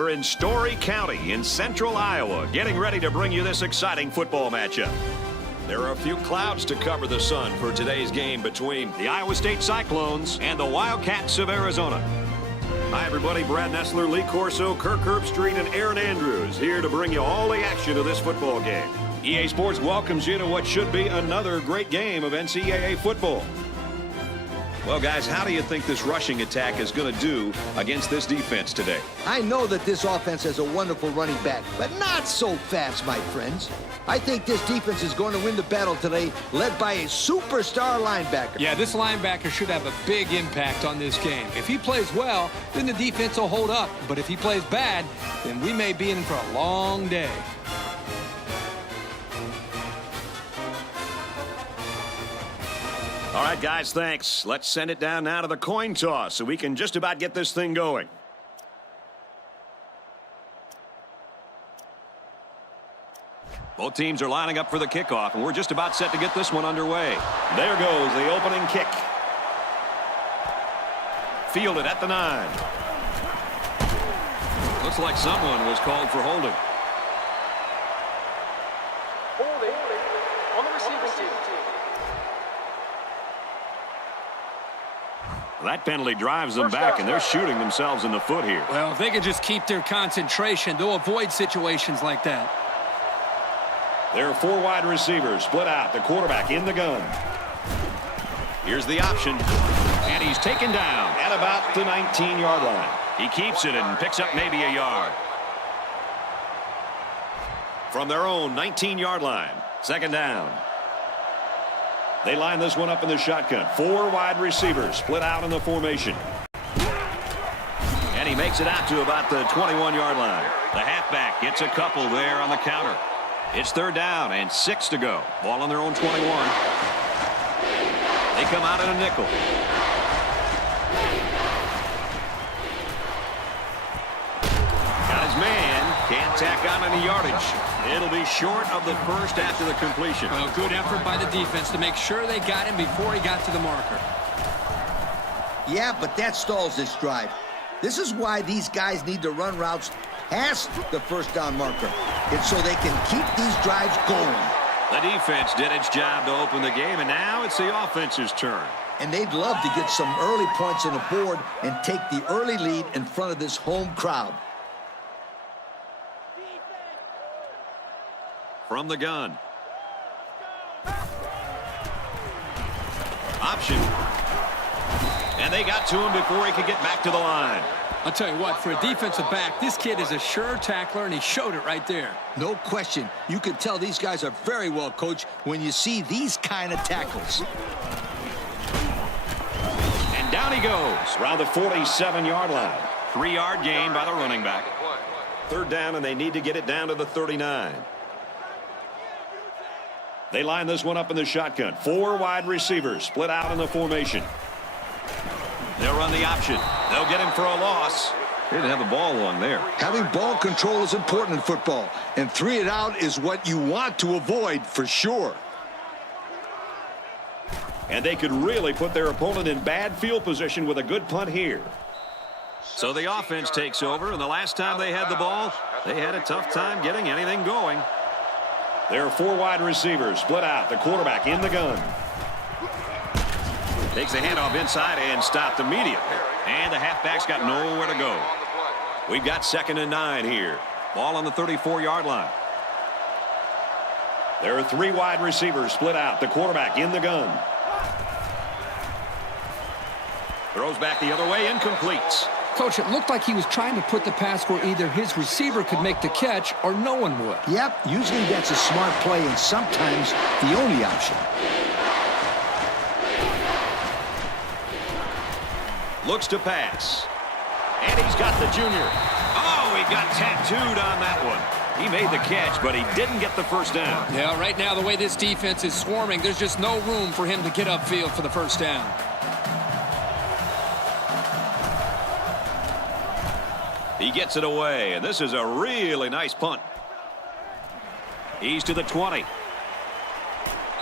We're in Story County in central Iowa, getting ready to bring you this exciting football matchup. There are a few clouds to cover the sun for today's game between the Iowa State Cyclones and the Wildcats of Arizona. Hi, everybody. Brad Nessler, Lee Corso, Kirk Herbstreit, and Aaron Andrews here to bring you all the action of this football game. EA Sports welcomes you to what should be another great game of NCAA football. Well, guys, how do you think this rushing attack is going to do against this defense today? I know that this offense has a wonderful running back, but not so fast, my friends. I think this defense is going to win the battle today, led by a superstar linebacker. Yeah, this linebacker should have a big impact on this game. If he plays well, then the defense will hold up. But if he plays bad, then we may be in for a long day. All right, guys, thanks. Let's send it down now to the coin toss so we can just about get this thing going. Both teams are lining up for the kickoff, and we're just about set to get this one underway. There goes the opening kick. Fielded at the 9. Looks like someone was called for holding. Holding on the receiving team. That penalty drives them back, and they're shooting themselves in the foot here. Well, if they could just keep their concentration, they'll avoid situations like that. There are 4 wide receivers split out. The quarterback in the gun. Here's the option. And he's taken down at about the 19-yard line. He keeps it and picks up maybe a yard. From their own 19-yard line, second down. They line this one up in the shotgun. 4 wide receivers split out in the formation. And he makes it out to about the 21-yard line. The halfback gets a couple there on the counter. It's third down and 6 to go. Ball on their own 21. They come out in a nickel. Got his man. Can't tack on any yardage. It'll be short of the first after the completion. Well, good effort by the defense to make sure they got him before he got to the marker. Yeah, but that stalls this drive. This is why these guys need to run routes past the first down marker. It's so they can keep these drives going. The defense did its job to open the game, and now it's the offense's turn. And they'd love to get some early points on the board and take the early lead in front of this home crowd. From the gun. Option. And they got to him before he could get back to the line. I'll tell you what, for a defensive back, this kid is a sure tackler, and he showed it right there. No question. You can tell these guys are very well coached when you see these kind of tackles. And down he goes around the 47-yard line. 3-yard gain by the running back. Third down, and they need to get it down to the 39. They line this one up in the shotgun. 4 wide receivers split out in the formation. They'll run the option. They'll get him for a loss. They didn't have the ball long there. Having ball control is important in football, and 3 and out is what you want to avoid for sure. And they could really put their opponent in bad field position with a good punt here. So the offense takes over, and the last time they had the ball, they had a tough time getting anything going. There are 4 wide receivers split out. The quarterback in the gun. Takes the handoff inside and stopped immediately. And the halfback's got nowhere to go. We've got 2nd and 9 here. Ball on the 34-yard line. There are 3 wide receivers split out. The quarterback in the gun. Throws back the other way, incomplete. Coach, it looked like he was trying to put the pass where either his receiver could make the catch or no one would. Yep, usually that's a smart play and sometimes the only option. Looks to pass. And he's got the junior. Oh, he got tattooed on that one. He made the catch, but he didn't get the first down. Yeah, right now, the way this defense is swarming, there's just no room for him to get upfield for the first down. He gets it away, and this is a really nice punt. He's to the 20.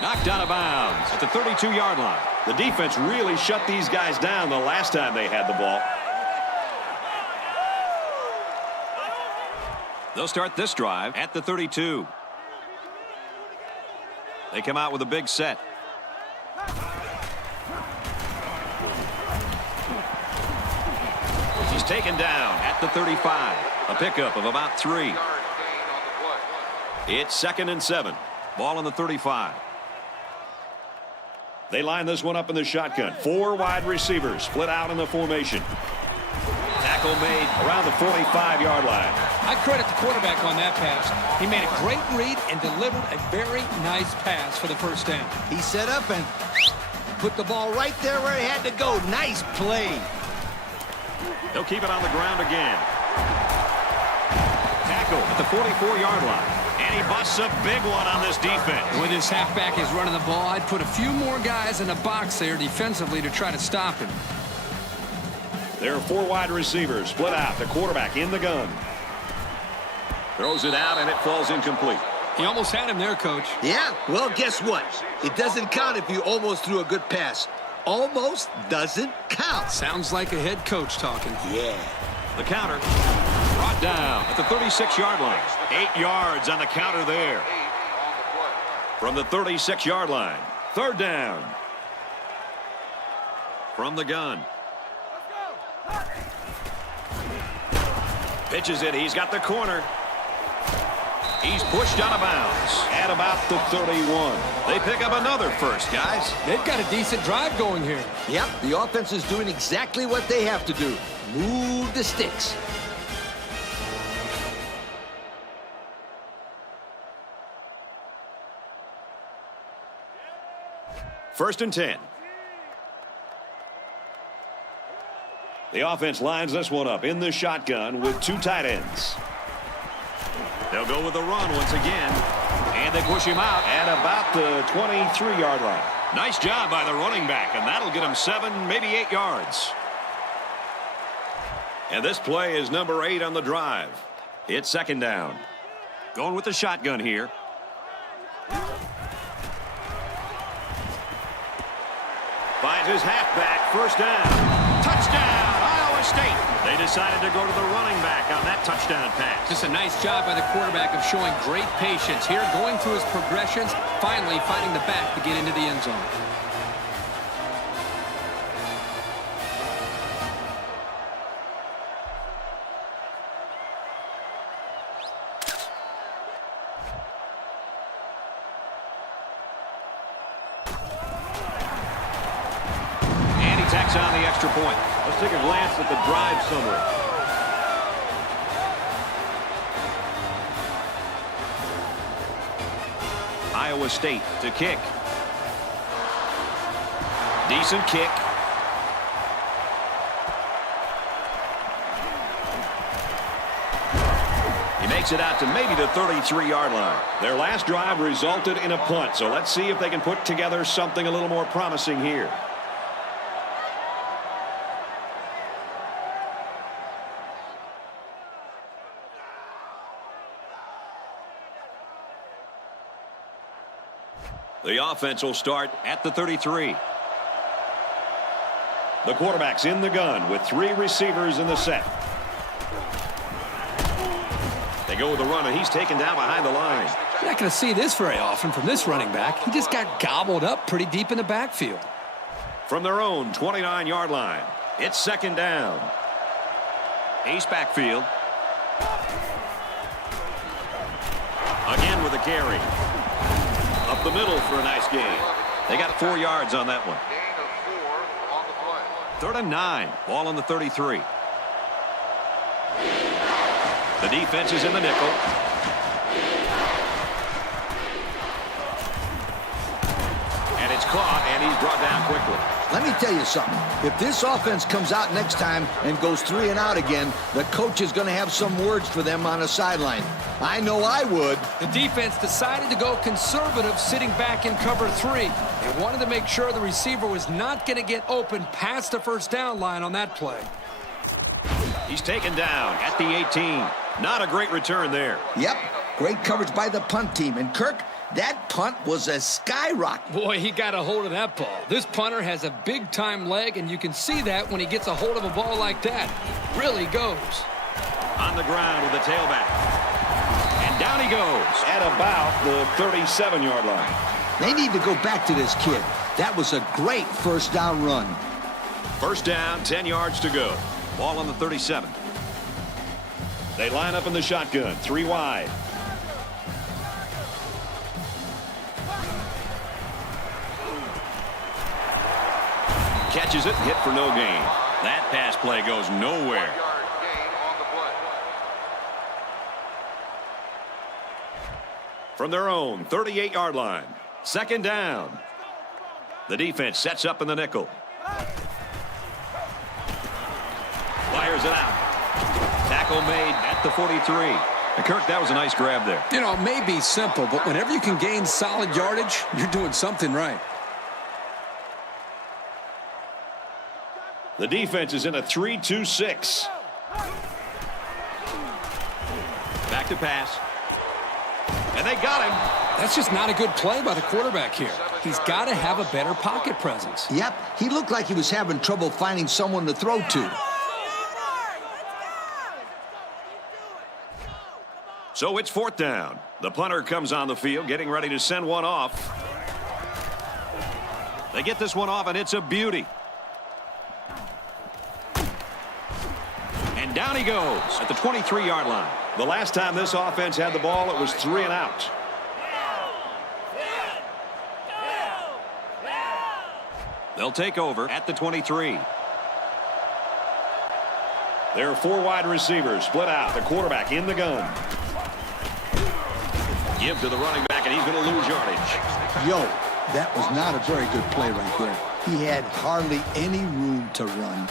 Knocked out of bounds at the 32-yard line. The defense really shut these guys down the last time they had the ball. They'll start this drive at the 32. They come out with a big set. He's taken down at the 35. A pickup of about 3. It's 2nd and 7. Ball on the 35. They line this one up in the shotgun. 4 wide receivers split out in the formation. Tackle made around the 45-yard line. I credit the quarterback on that pass. He made a great read and delivered a very nice pass for the first down. He set up and put the ball right there where it had to go. Nice play. He'll keep it on the ground again. Tackle at the 44-yard line. And he busts a big one on this defense. With his halfback is running the ball, I'd put a few more guys in the box there defensively to try to stop him. There are 4 wide receivers split out. The quarterback in the gun. Throws it out, and it falls incomplete. He almost had him there, Coach. Yeah, well, guess what? It doesn't count if you almost threw a good pass. Almost doesn't count. Sounds like a head coach talking. Yeah. The counter brought down at the 36-yard line. 8 yards on the counter there. From the 36-yard line. 3rd down. From the gun. Pitches it. He's got the corner. He's pushed out of bounds at about the 31. They pick up another first, guys. They've got a decent drive going here. Yep, the offense is doing exactly what they have to do. Move the sticks. First and 10. The offense lines this one up in the shotgun with 2 tight ends. They'll go with the run once again. And they push him out at about the 23-yard line. Nice job by the running back, and that'll get him 7, maybe 8 yards. And this play is number 8 on the drive. It's 2nd down. Going with the shotgun here. Finds his halfback, first down. Touchdown, Iowa State. They decided to go to the running back on that touchdown pass. Just a nice job by the quarterback of showing great patience here, going through his progressions, finally finding the back to get into the end zone. Tacks on the extra point. Let's take a glance at the drive summary. Iowa State to kick. Decent kick. He makes it out to maybe the 33-yard line. Their last drive resulted in a punt, so let's see if they can put together something a little more promising here. The offense will start at the 33. The quarterback's in the gun with 3 receivers in the set. They go with the run, and he's taken down behind the line. You're not going to see this very often from this running back. He just got gobbled up pretty deep in the backfield. From their own 29-yard line, it's 2nd down. Ace backfield. Again with a carry. Up the middle for a nice gain. They got 4 yards on that one. 3rd and 9. Ball on the 33. The defense is in the nickel. And it's caught, and he's brought down quickly. Let me tell you something. If this offense comes out next time and goes 3 and out again, the coach is going to have some words for them on the sideline. I know I would. The defense decided to go conservative, sitting back in cover 3. They wanted to make sure the receiver was not going to get open past the first down line on that play. He's taken down at the 18. Not a great return there. Yep, great coverage by the punt team. And Kirk, that punt was a skyrocket. Boy, he got a hold of that ball. This punter has a big-time leg, and you can see that when he gets a hold of a ball like that. Really goes. On the ground with the tailback. down he goes at about the 37-yard line. They need to go back to this kid. That was a great first down run. First down, 10 yards to go. Ball on the 37. They line up in the shotgun, 3 wide. Catches it, hit for no gain. That pass play goes nowhere. From their own 38-yard line. Second down. The defense sets up in the nickel. Fires it out. Tackle made at the 43. And Kirk, that was a nice grab there. You know, it may be simple, but whenever you can gain solid yardage, you're doing something right. The defense is in a 3-2-6. Back to pass. And they got him. That's just not a good play by the quarterback here. He's got to have a better pocket presence. Yep, he looked like he was having trouble finding someone to throw to. So it's fourth down. The punter comes on the field, getting ready to send one off. They get this one off, and it's a beauty. And down he goes at the 23-yard line. The last time this offense had the ball, it was 3 and out. They'll take over at the 23. There are 4 wide receivers split out. The quarterback in the gun. Give to the running back, and he's going to lose yardage. Yo, that was not a very good play right there. He had hardly any room to run.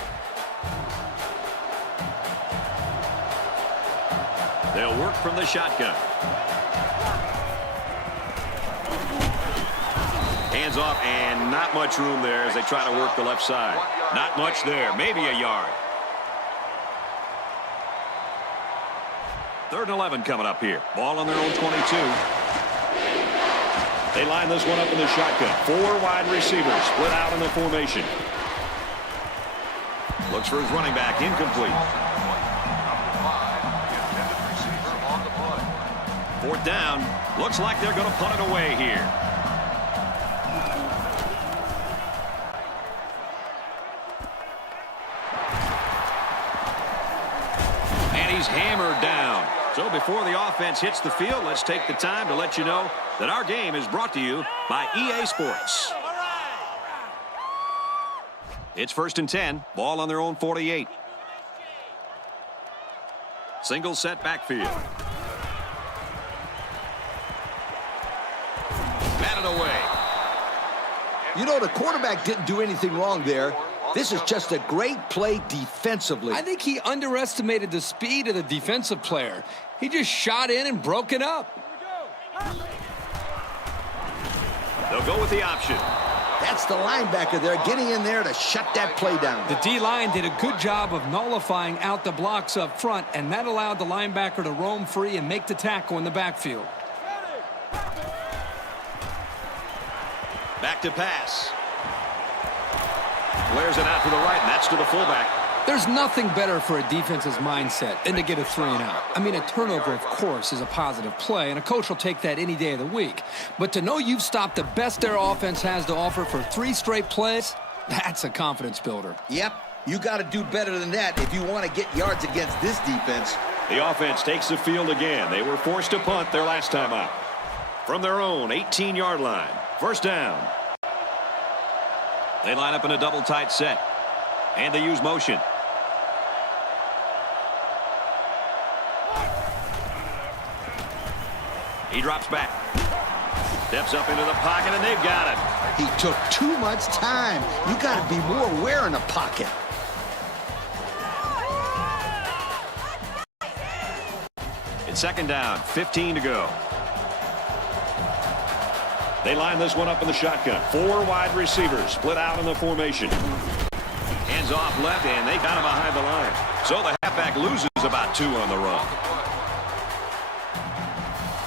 They'll work from the shotgun. Hands off, and not much room there as they try to work the left side. Not much there, maybe a yard. 3rd and 11 coming up here. Ball on their own 22. They line this one up in the shotgun. 4 wide receivers split out in the formation. Looks for his running back, incomplete. 4th down. Looks like they're going to punt it away here. And he's hammered down. So before the offense hits the field, let's take the time to let you know that our game is brought to you by EA Sports. It's 1st and 10. Ball on their own 48. Single set backfield. Batted away. You know, the quarterback didn't do anything wrong there. This is just a great play defensively. I think he underestimated the speed of the defensive player. He just shot in and broke it up. They'll go with the option. That's the linebacker there getting in there to shut that play down. The D-line did a good job of nullifying out the blocks up front, and that allowed the linebacker to roam free and make the tackle in the backfield. Back to pass. Flares it out to the right, and that's to the fullback. There's nothing better for a defense's mindset than to get a 3 and out. I mean, a turnover, of course, is a positive play, and a coach will take that any day of the week. But to know you've stopped the best their offense has to offer for 3 straight plays, that's a confidence builder. Yep, you got to do better than that if you want to get yards against this defense. The offense takes the field again. They were forced to punt their last time out. From their own 18-yard line, 1st down. They line up in a double tight set, and they use motion. He drops back. Steps up into the pocket, and they've got it. He took too much time. You got to be more aware in the pocket. It's 2nd down, 15 to go. They line this one up in the shotgun. 4 wide receivers split out in the formation. Hands off left, and they got him behind the line. So the halfback loses about 2 on the run.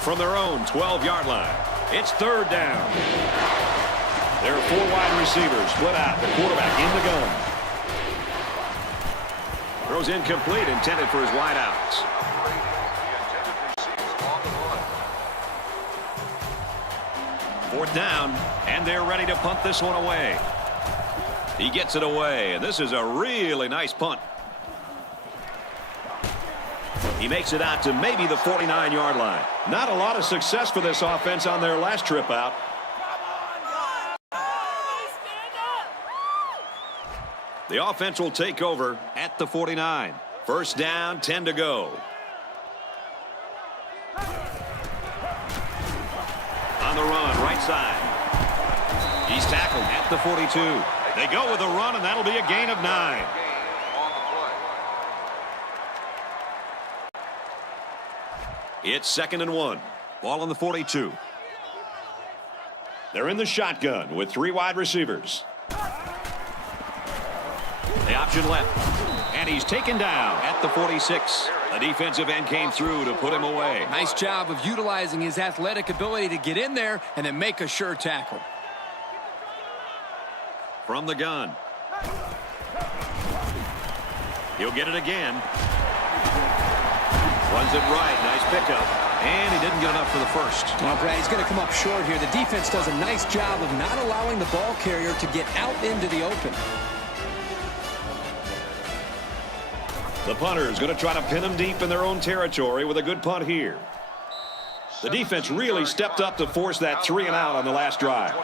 From their own 12-yard line, it's 3rd down. There are 4 wide receivers split out. The quarterback in the gun. Throws incomplete, intended for his wideouts. Fourth down, and they're ready to punt this one away. He gets it away, and this is a really nice punt. He makes it out to maybe the 49-yard line. Not a lot of success for this offense on their last trip out. The offense will take over at the 49. First down, 10 to go. On the run, right side. He's tackled at the 42. They go with a run, and that'll be a gain of 9. It's 2nd and 1. Ball on the 42. They're in the shotgun with 3 wide receivers. The option left. And he's taken down at the 46. The defensive end came through to put him away. Nice job of utilizing his athletic ability to get in there and then make a sure tackle. From the gun. He'll get it again. Runs it right. Nice pickup. And he didn't get enough for the first. Well, Brad, he's going to come up short here. The defense does a nice job of not allowing the ball carrier to get out into the open. The punter is going to try to pin them deep in their own territory with a good punt here. The defense really stepped up to force that 3 and out on the last drive.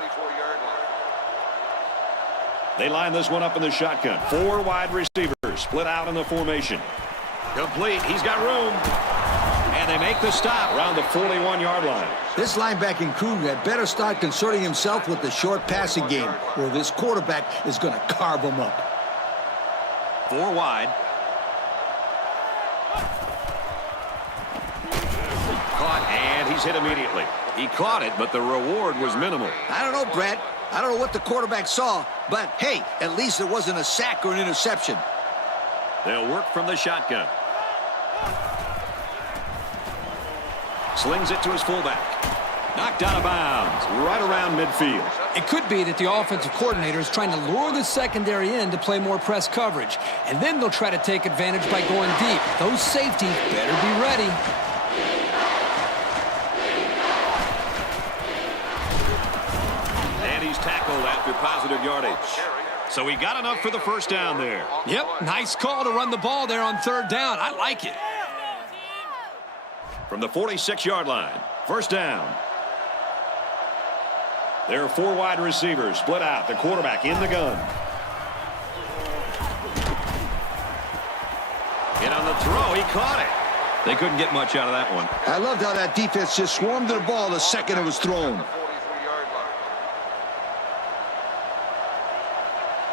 They line this one up in the shotgun. 4 wide receivers split out in the formation. Complete. He's got room. And they make the stop around the 41-yard line. This linebacking crew had better start concerning himself with the short passing game, or this quarterback is going to carve them up. 4 wide. Caught, and he's hit immediately. He caught it, but the reward was minimal. I don't know, Brad. I don't know what the quarterback saw, but hey, at least it wasn't a sack or an interception. They'll work from the shotgun. Slings it to his fullback. Knocked out of bounds, right around midfield. It could be that the offensive coordinator is trying to lure the secondary in to play more press coverage, and then they'll try to take advantage by going deep. Those safeties better be ready. And he's tackled after positive yardage. So he got enough for the first down there. Yep, nice call to run the ball there on 3rd down. I like it. From the 46-yard line, first down. There are 4 wide receivers split out. The quarterback in the gun. Hit on the throw. He caught it. They couldn't get much out of that one. I loved how that defense just swarmed to the ball the second it was thrown.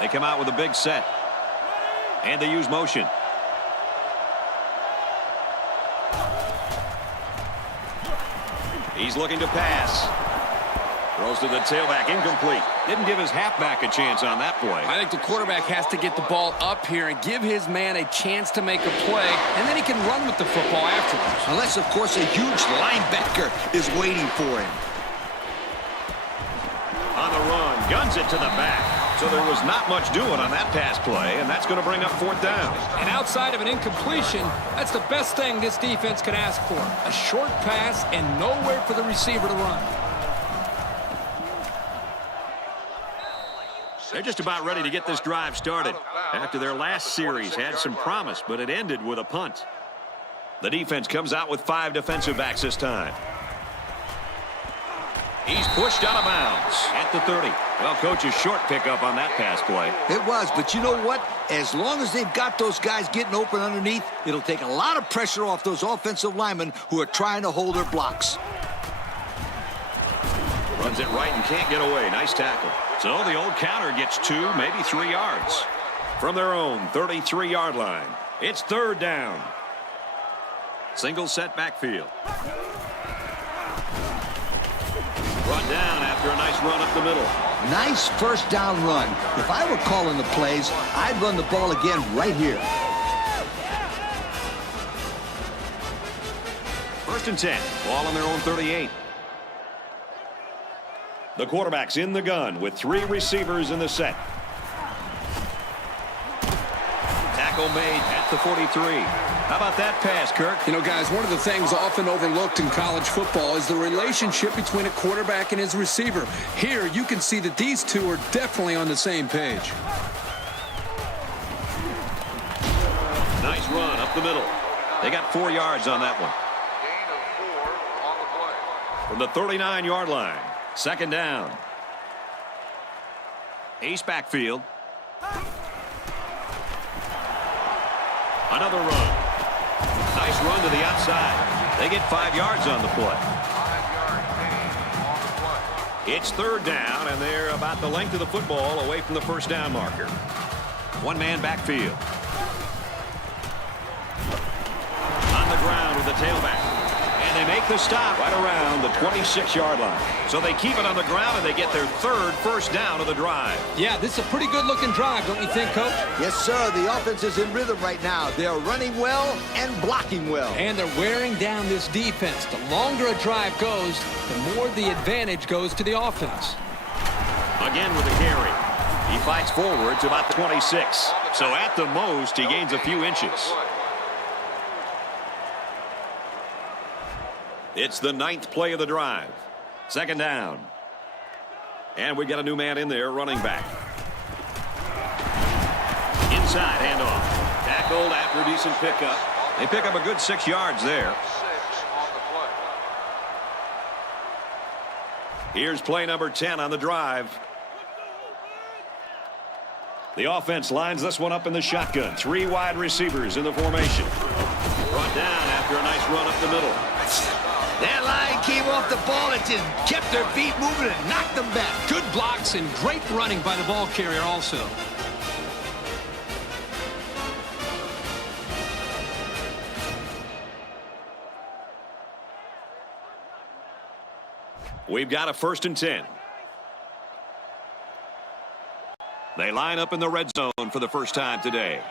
They come out with a big set. And they use motion. He's looking to pass. Throws to the tailback, incomplete. Didn't give his halfback a chance on that play. I think the quarterback has to get the ball up here and give his man a chance to make a play, and then he can run with the football afterwards. Unless, of course, a huge linebacker is waiting for him. On the run, guns it to the back. So there was not much doing on that pass play, and that's going to bring up 4th down. And outside of an incompletion, that's the best thing this defense can ask for. A short pass and nowhere for the receiver to run. They're just about ready to get this drive started. After their last series had some promise, but it ended with a punt. The defense comes out with 5 defensive backs this time. He's pushed out of bounds at the 30. Well, coach, a short pickup on that pass play. It was, but you know what? As long as they've got those guys getting open underneath, it'll take a lot of pressure off those offensive linemen who are trying to hold their blocks. Runs it right and can't get away. Nice tackle. So the old counter gets 2, maybe 3 yards. From their own 33-yard line, it's 3rd down. Single set backfield. Brought down after a nice run up the middle. Nice first down run. If I were calling the plays, I'd run the ball again right here. 1st and 10. Ball on their own 38. The quarterback's in the gun with 3 receivers in the set. Tackle made at the 43. How about that pass, Kirk? You know, guys, one of the things often overlooked in college football is the relationship between a quarterback and his receiver. Here, you can see that these two are definitely on the same page. Nice run up the middle. They got 4 yards on that one. Gain of 4 on the play. From the 39-yard line. Second down. Ace backfield. Another run. Nice run to the outside. They get 5 yards on the play. 5-yard gain on the play. It's third down, and they're about the length of the football away from the first down marker. One-man backfield. On the ground with the tailback. And they make the stop right around the 26-yard line. So they keep it on the ground, and they get their third first down of the drive. Yeah, this is a pretty good-looking drive, don't you think, Coach? Yes, sir. The offense is in rhythm right now. They're running well and blocking well. And they're wearing down this defense. The longer a drive goes, the more the advantage goes to the offense. Again with the carry. He fights forward to about the 26. So at the most, he gains a few inches. It's the 9th play of the drive. Second down. And we got a new man in there, running back. Inside handoff. Tackled after a decent pickup. They pick up a good 6 yards there. 6 on the play. Here's play number 10 on the drive. The offense lines this one up in the shotgun. 3 wide receivers in the formation. Brought down after a nice run up the middle. That line came off the ball and just kept their feet moving and knocked them back. Good blocks and great running by the ball carrier also. We've got a 1st and 10. They line up in the red zone for the first time today.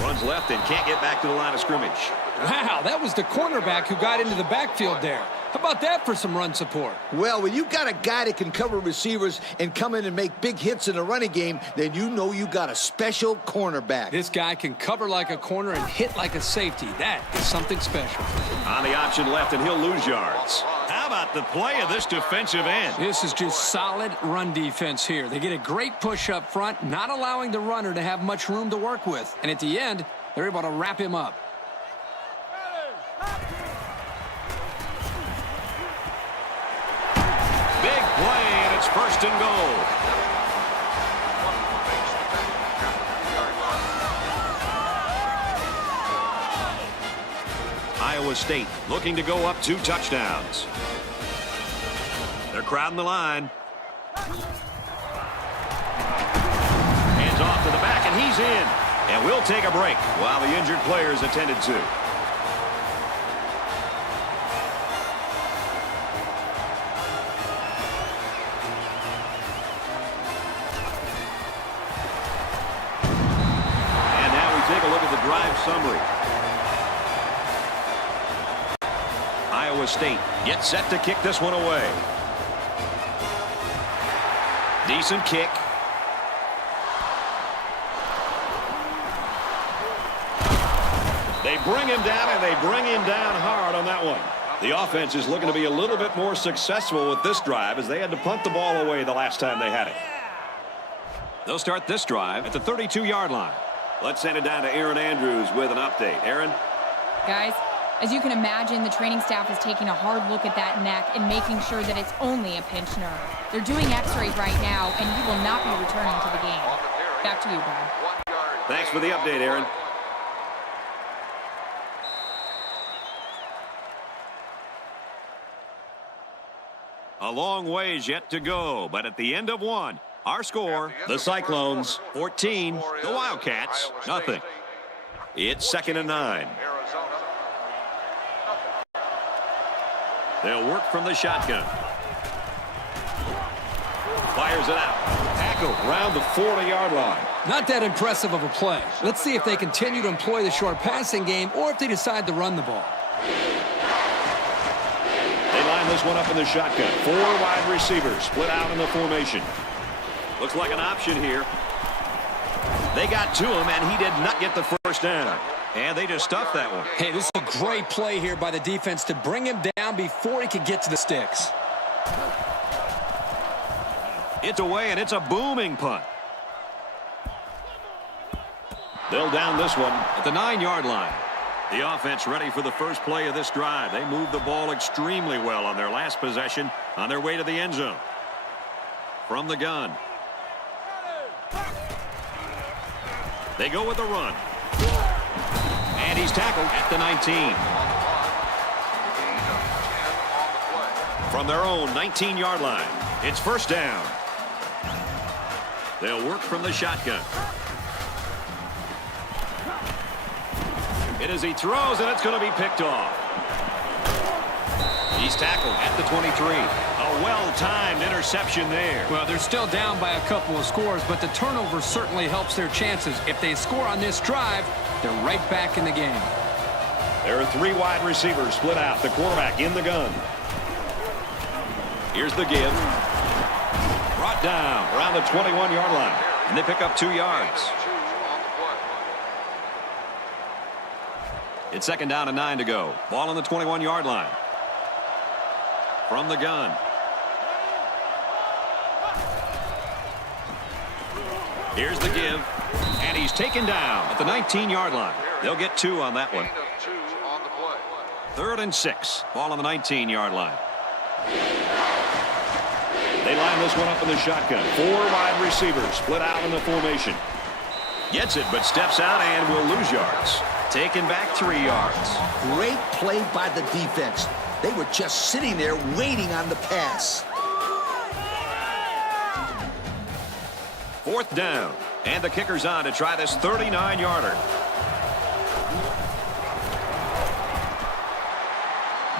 Runs left and can't get back to the line of scrimmage. Wow, that was the cornerback who got into the backfield there. How about that for some run support? Well, when you got a guy that can cover receivers and come in and make big hits in the running game, then you know you got a special cornerback. This guy can cover like a corner and hit like a safety. That is something special. On the option left, and he'll lose yards. How about the play of this defensive end? This is just solid run defense here. They get a great push up front, not allowing the runner to have much room to work with. And at the end, they're able to wrap him up. Big play, and it's 1st and goal. Iowa State looking to go up 2 touchdowns. They're crowding the line. Hands off to the back, and he's in. And we'll take a break while the injured player is attended to. And now we take a look at the drive summary. Iowa State gets set to kick this one away. Decent kick. They bring him down, and they bring him down hard on that one. The offense is looking to be a little bit more successful with this drive as they had to punt the ball away the last time they had it. They'll start this drive at the 32-yard line. Let's send it down to Aaron Andrews with an update. Aaron? Guys, as you can imagine, the training staff is taking a hard look at that neck and making sure that it's only a pinched nerve. They're doing x-rays right now, and he will not be returning to the game. Back to you, Bob. Thanks for the update, Aaron. A long ways yet to go, but at the end of one, our score, the Cyclones 14, the Wildcats nothing. It's 2nd and 9. They'll work from the shotgun. Fires it out. Tackle around the 40-yard line. Not that impressive of a play. Let's see if they continue to employ the short passing game or if they decide to run the ball. They line this one up in the shotgun. 4 wide receivers split out in the formation. Looks like an option here. They got to him, and he did not get the first down. And they just stuffed that one. Hey, this is a great play here by the defense to bring him down before he could get to the sticks. It's away, and it's a booming punt. They'll down this one at the 9-yard line. The offense ready for the first play of this drive. They moved the ball extremely well on their last possession on their way to the end zone. From the gun. They go with the run. And he's tackled at the 19. From their own 19-yard line, it's first down. They'll work from the shotgun. It is he throws, and it's going to be picked off. He's tackled at the 23. A well-timed interception there. Well, they're still down by a couple of scores, but the turnover certainly helps their chances. If they score on this drive, they're right back in the game. There are 3 wide receivers split out. The quarterback in the gun. Here's the give. Brought down around the 21-yard line. And they pick up 2 yards. It's second down and 9 to go. Ball on the 21-yard line. From the gun. Here's the give. And he's taken down at the 19-yard line. They'll get 2 on that one. 3rd and 6. Ball on the 19-yard line. They line this one up in the shotgun. 4 wide receivers split out in the formation. Gets it, but steps out and will lose yards. Taken back 3 yards. Great play by the defense. They were just sitting there waiting on the pass. 4th down. And the kicker's on to try this 39-yarder.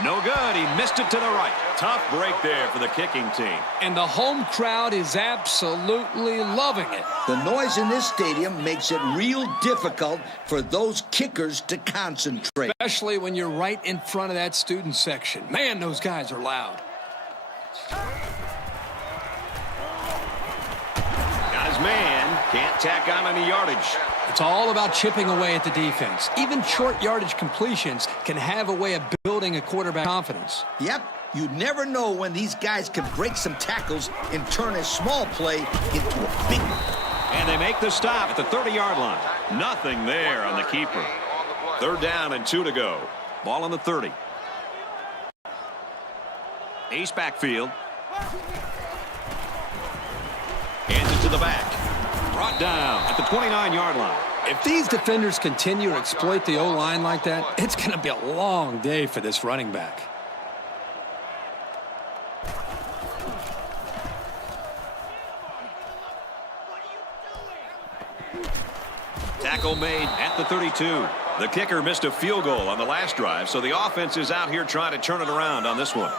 No good. He missed it to the right. Tough break there for the kicking team. And the home crowd is absolutely loving it. The noise in this stadium makes it real difficult for those kickers to concentrate. Especially when you're right in front of that student section. Man, those guys are loud. Got his man. Can't tack on any yardage. It's all about chipping away at the defense. Even short yardage completions can have a way of building a quarterback confidence. Yep, you never know when these guys can break some tackles and turn a small play into a big one. And they make the stop at the 30-yard line. Nothing there on the keeper. 3rd down and 2 to go. Ball on the 30. Ace backfield. Hands it to the back. Brought down at the 29-yard line. If these defenders continue to exploit the O-line like that, it's going to be a long day for this running back. Tackle made at the 32. The kicker missed a field goal on the last drive, so the offense is out here trying to turn it around on this one.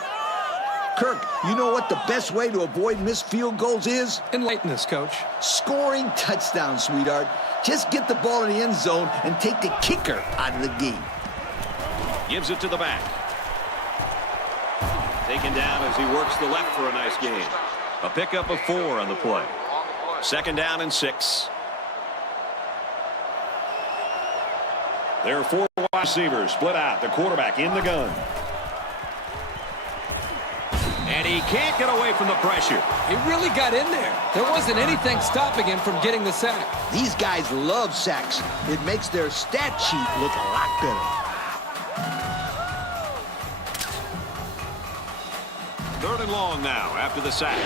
Kirk, you know what the best way to avoid missed field goals is? Enlighten us, Coach. Scoring touchdowns, sweetheart. Just get the ball in the end zone and take the kicker out of the game. Gives it to the back. Taken down as he works the left for a nice gain. A pickup of 4 on the play. 2nd down and 6. There are 4 wide receivers split out. The quarterback in the gun. And he can't get away from the pressure. He really got in there. There wasn't anything stopping him from getting the sack. These guys love sacks. It makes their stat sheet look a lot better. 3rd and long now after the sack.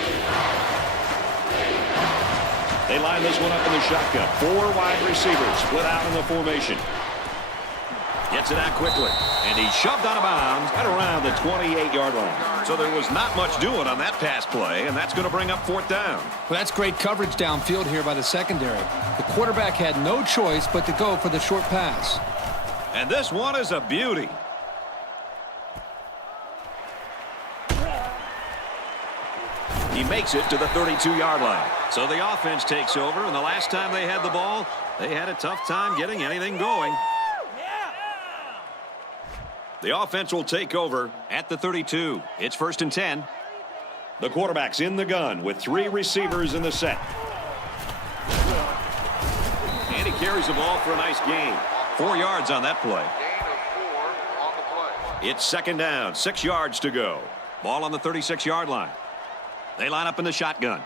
They line this one up in the shotgun. 4 wide receivers split out in the formation. Gets it out quickly. And he's shoved out of bounds at around the 28-yard line. So there was not much doing on that pass play, and that's going to bring up 4th down. Well, that's great coverage downfield here by the secondary. The quarterback had no choice but to go for the short pass. And this one is a beauty. He makes it to the 32-yard line. So the offense takes over, and the last time they had the ball, they had a tough time getting anything going. The offense will take over at the 32. It's 1st and 10. The quarterback's in the gun with 3 receivers in the set. carries the ball for a nice gain. 4 yards on that play. Gain of 4 on the play. It's second down, 6 yards to go. Ball on the 36-yard line. They line up in the shotgun.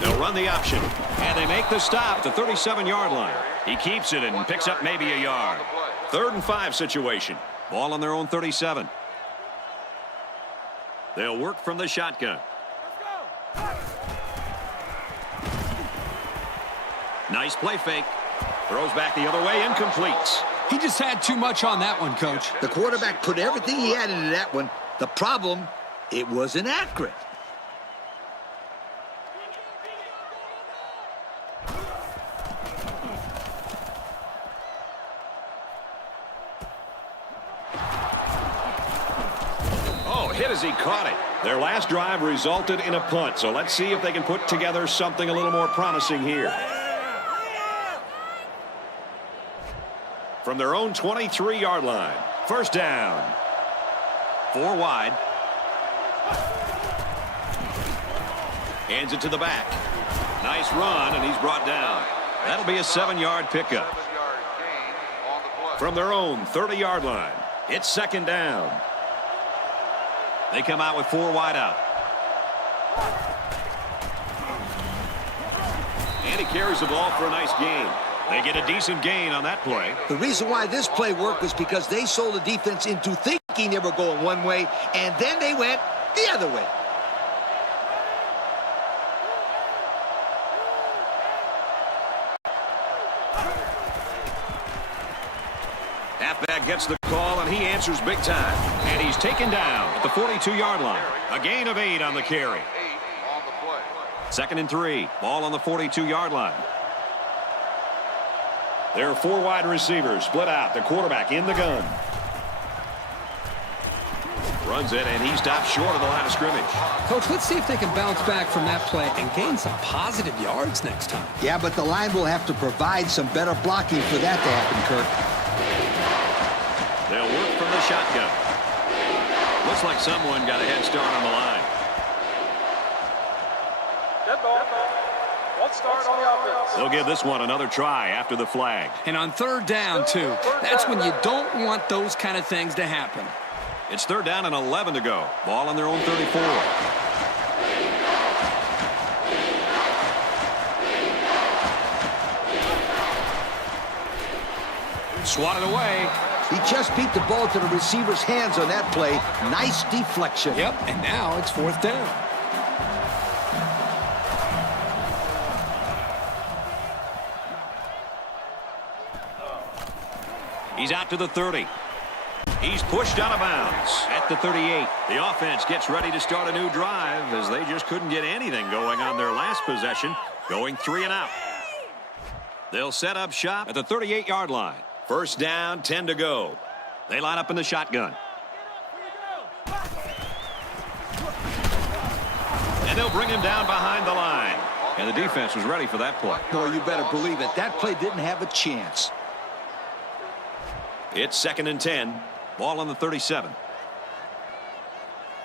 They'll run the option, and they make the stop at the 37-yard line. He keeps it and picks up maybe a yard. 3rd and 5 situation. Ball on their own 37. They'll work from the shotgun. Nice play fake. Throws back the other way, incomplete. He just had too much on that one, Coach. The quarterback put everything he had into that one. The problem, it was inaccurate. Hit as he caught it. Their last drive resulted in a punt, so let's see if they can put together something a little more promising here. From their own 23-yard line, first down. 4 wide. Hands it to the back. Nice run, and he's brought down. That'll be a 7-yard pickup. 7-yard gain on the play. From their own 30-yard line, it's second down. They come out with 4 wide out. And he carries the ball for a nice gain. They get a decent gain on that play. The reason why this play worked was because they sold the defense into thinking they were going one way, and then they went the other way. Halfback gets the call, and he answers big time. And he's taken down at the 42-yard line. A gain of 8 on the carry. 8 on the play. 2nd and 3. Ball on the 42-yard line. There are 4 wide receivers split out. The quarterback in the gun. Runs it, and he stops short of the line of scrimmage. Coach, let's see if they can bounce back from that play and gain some positive yards next time. Yeah, but the line will have to provide some better blocking for that to happen, Kirk. They'll work from the shotgun. Looks like someone got a head start on the line. Dead ball. One start on the offense. They'll give this one another try after the flag. And on 3rd down, too. That's when you don't want those kind of things to happen. It's 3rd down and 11 to go. Ball on their own 34. Swatted away. He just beat the ball to the receiver's hands on that play. Nice deflection. Yep, and now it's 4th down. He's out to the 30. He's pushed out of bounds at the 38. The offense gets ready to start a new drive as they just couldn't get anything going on their last possession, going 3 and out. They'll set up shop at the 38-yard line. First down, 10 to go. They line up in the shotgun. And they'll bring him down behind the line. And the defense was ready for that play. Boy, you better believe it. That play didn't have a chance. It's 2nd and 10. Ball on the 37.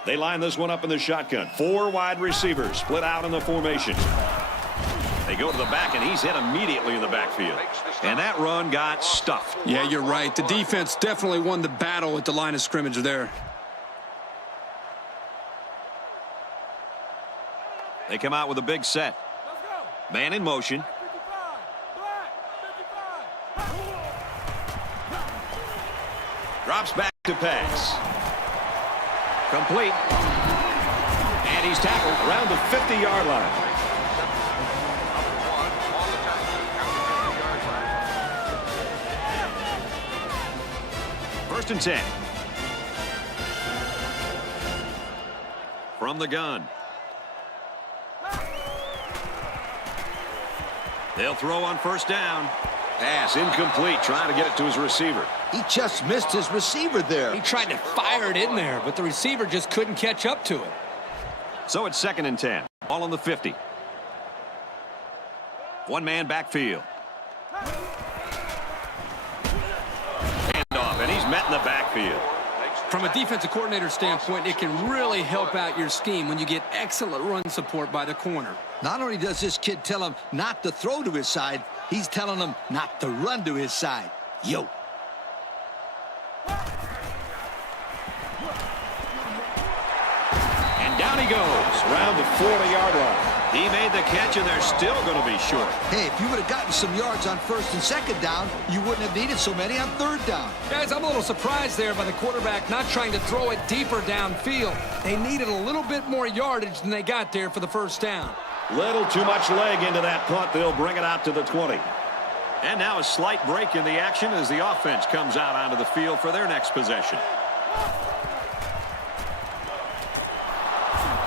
They line this one up in the shotgun. 4 wide receivers split out in the formation. They go to the back, and he's hit immediately in the backfield. And that run got stuffed. Yeah, you're right. The defense definitely won the battle at the line of scrimmage there. They come out with a big set. Man in motion. Drops back to pass. Complete. And he's tackled around the 50-yard line. First and 10. From the gun. They'll throw on first down. Pass incomplete, trying to get it to his receiver. He just missed his receiver there. He tried to fire it in there, but the receiver just couldn't catch up to it. So it's 2nd and 10. Ball on the 50. One-man backfield. Handoff, and he's met in the backfield. From a defensive coordinator standpoint, it can really help out your scheme when you get excellent run support by the corner. Not only does this kid tell him not to throw to his side, he's telling him not to run to his side. Yo. And down he goes around the 40-yard line. He made the catch, and they're still going to be short. Hey, if you would have gotten some yards on first and second down, you wouldn't have needed so many on third down. Guys, I'm a little surprised there by the quarterback not trying to throw it deeper downfield. They needed a little bit more yardage than they got there for the first down. Little too much leg into that punt. They'll bring it out to the 20. And now a slight break in the action as the offense comes out onto the field for their next possession.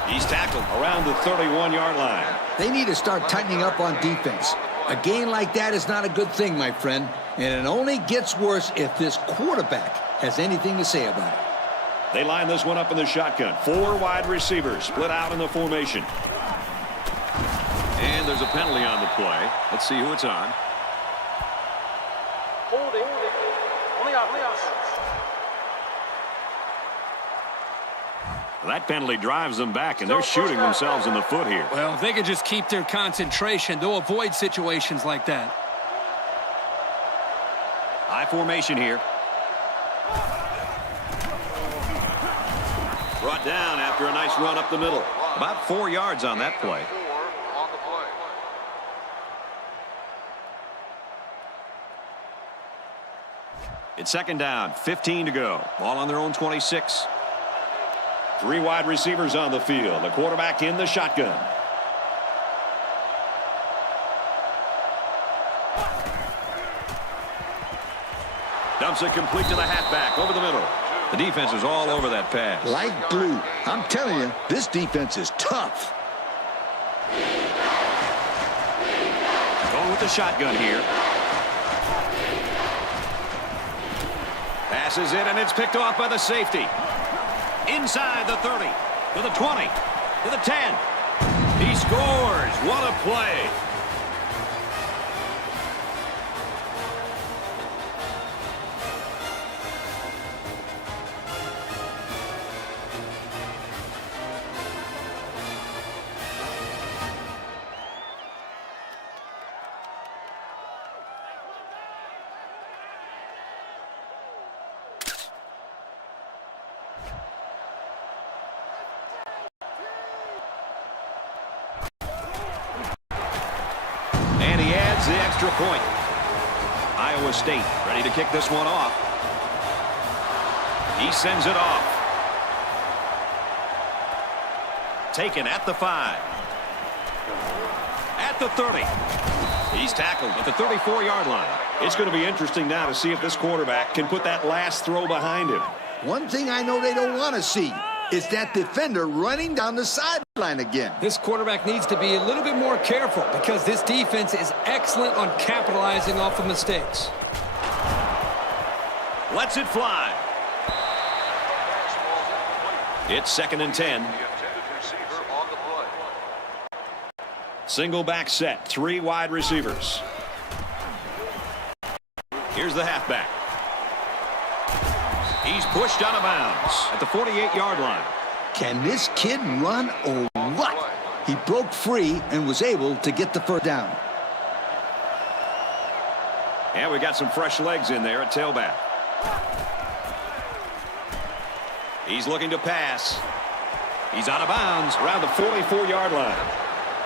He's tackled around the 31-yard line. They need to start tightening up on defense. A game like that is not a good thing, my friend, and it only gets worse if this quarterback has anything to say about it. They line this one up in the shotgun. 4 wide receivers split out in the formation. And there's a penalty on the play. Let's see who it's on. Holding on the offense. That penalty drives them back, and they're shooting themselves in the foot here. Well, if they could just keep their concentration, they'll avoid situations like that. High formation here. Brought down after a nice run up the middle. About 4 yards on that play. It's second down, 15 to go. Ball on their own 26. 3 wide receivers on the field. The quarterback in the shotgun. Dumps it complete to the halfback over the middle. The defense is all over that pass. Like glue. I'm telling you, this defense is tough. Going with the shotgun here. Passes it, and it's picked off by the safety. Inside the 30, to the 20, to the 10. He scores. What a play. And he adds the extra point. Iowa State ready to kick this one off. He sends it off. Taken at the 5. At the 30. He's tackled at the 34-yard line. It's going to be interesting now to see if this quarterback can put that last throw behind him. One thing I know they don't want to see is that defender running down the sideline again. This quarterback needs to be a little bit more careful because this defense is excellent on capitalizing off of mistakes. Lets it fly. It's second and 10. Single back set. 3 wide receivers. Here's the halfback. He's pushed out of bounds at the 48-yard line. Can this kid run or what? He broke free and was able to get the first down. And we got some fresh legs in there at tailback. He's looking to pass. He's out of bounds around the 44-yard line.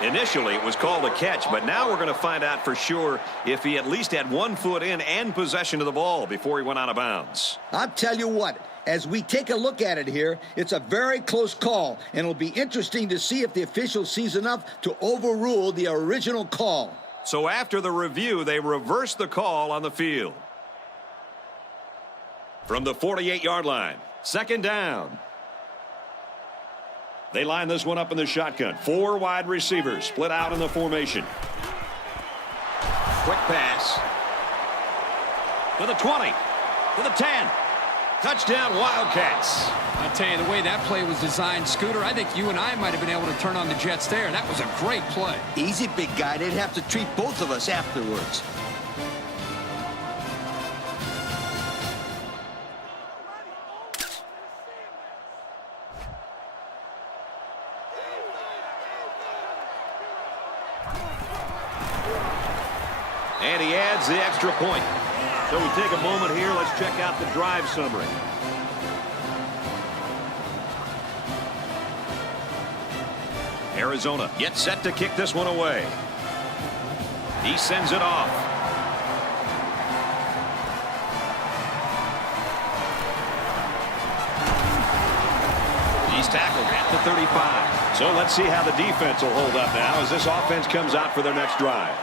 Initially, it was called a catch, but now we're going to find out for sure if he at least had 1 foot in and possession of the ball before he went out of bounds. I'll tell you what, as we take a look at it here, it's a very close call, and it'll be interesting to see if the official sees enough to overrule the original call. So after the review, they reversed the call on the field. From the 48-yard line, second down. They line this one up in the shotgun. 4 wide receivers split out in the formation. Quick pass. To the 20. To the 10. Touchdown, Wildcats. I tell you, the way that play was designed, Scooter, I think you and I might have been able to turn on the Jets there. That was a great play. Easy, big guy. They'd have to treat both of us afterwards. And he adds the extra point. So we take a moment here. Let's check out the drive summary. Arizona gets set to kick this one away. He sends it off. He's tackled at the 35. So let's see how the defense will hold up now as this offense comes out for their next drive.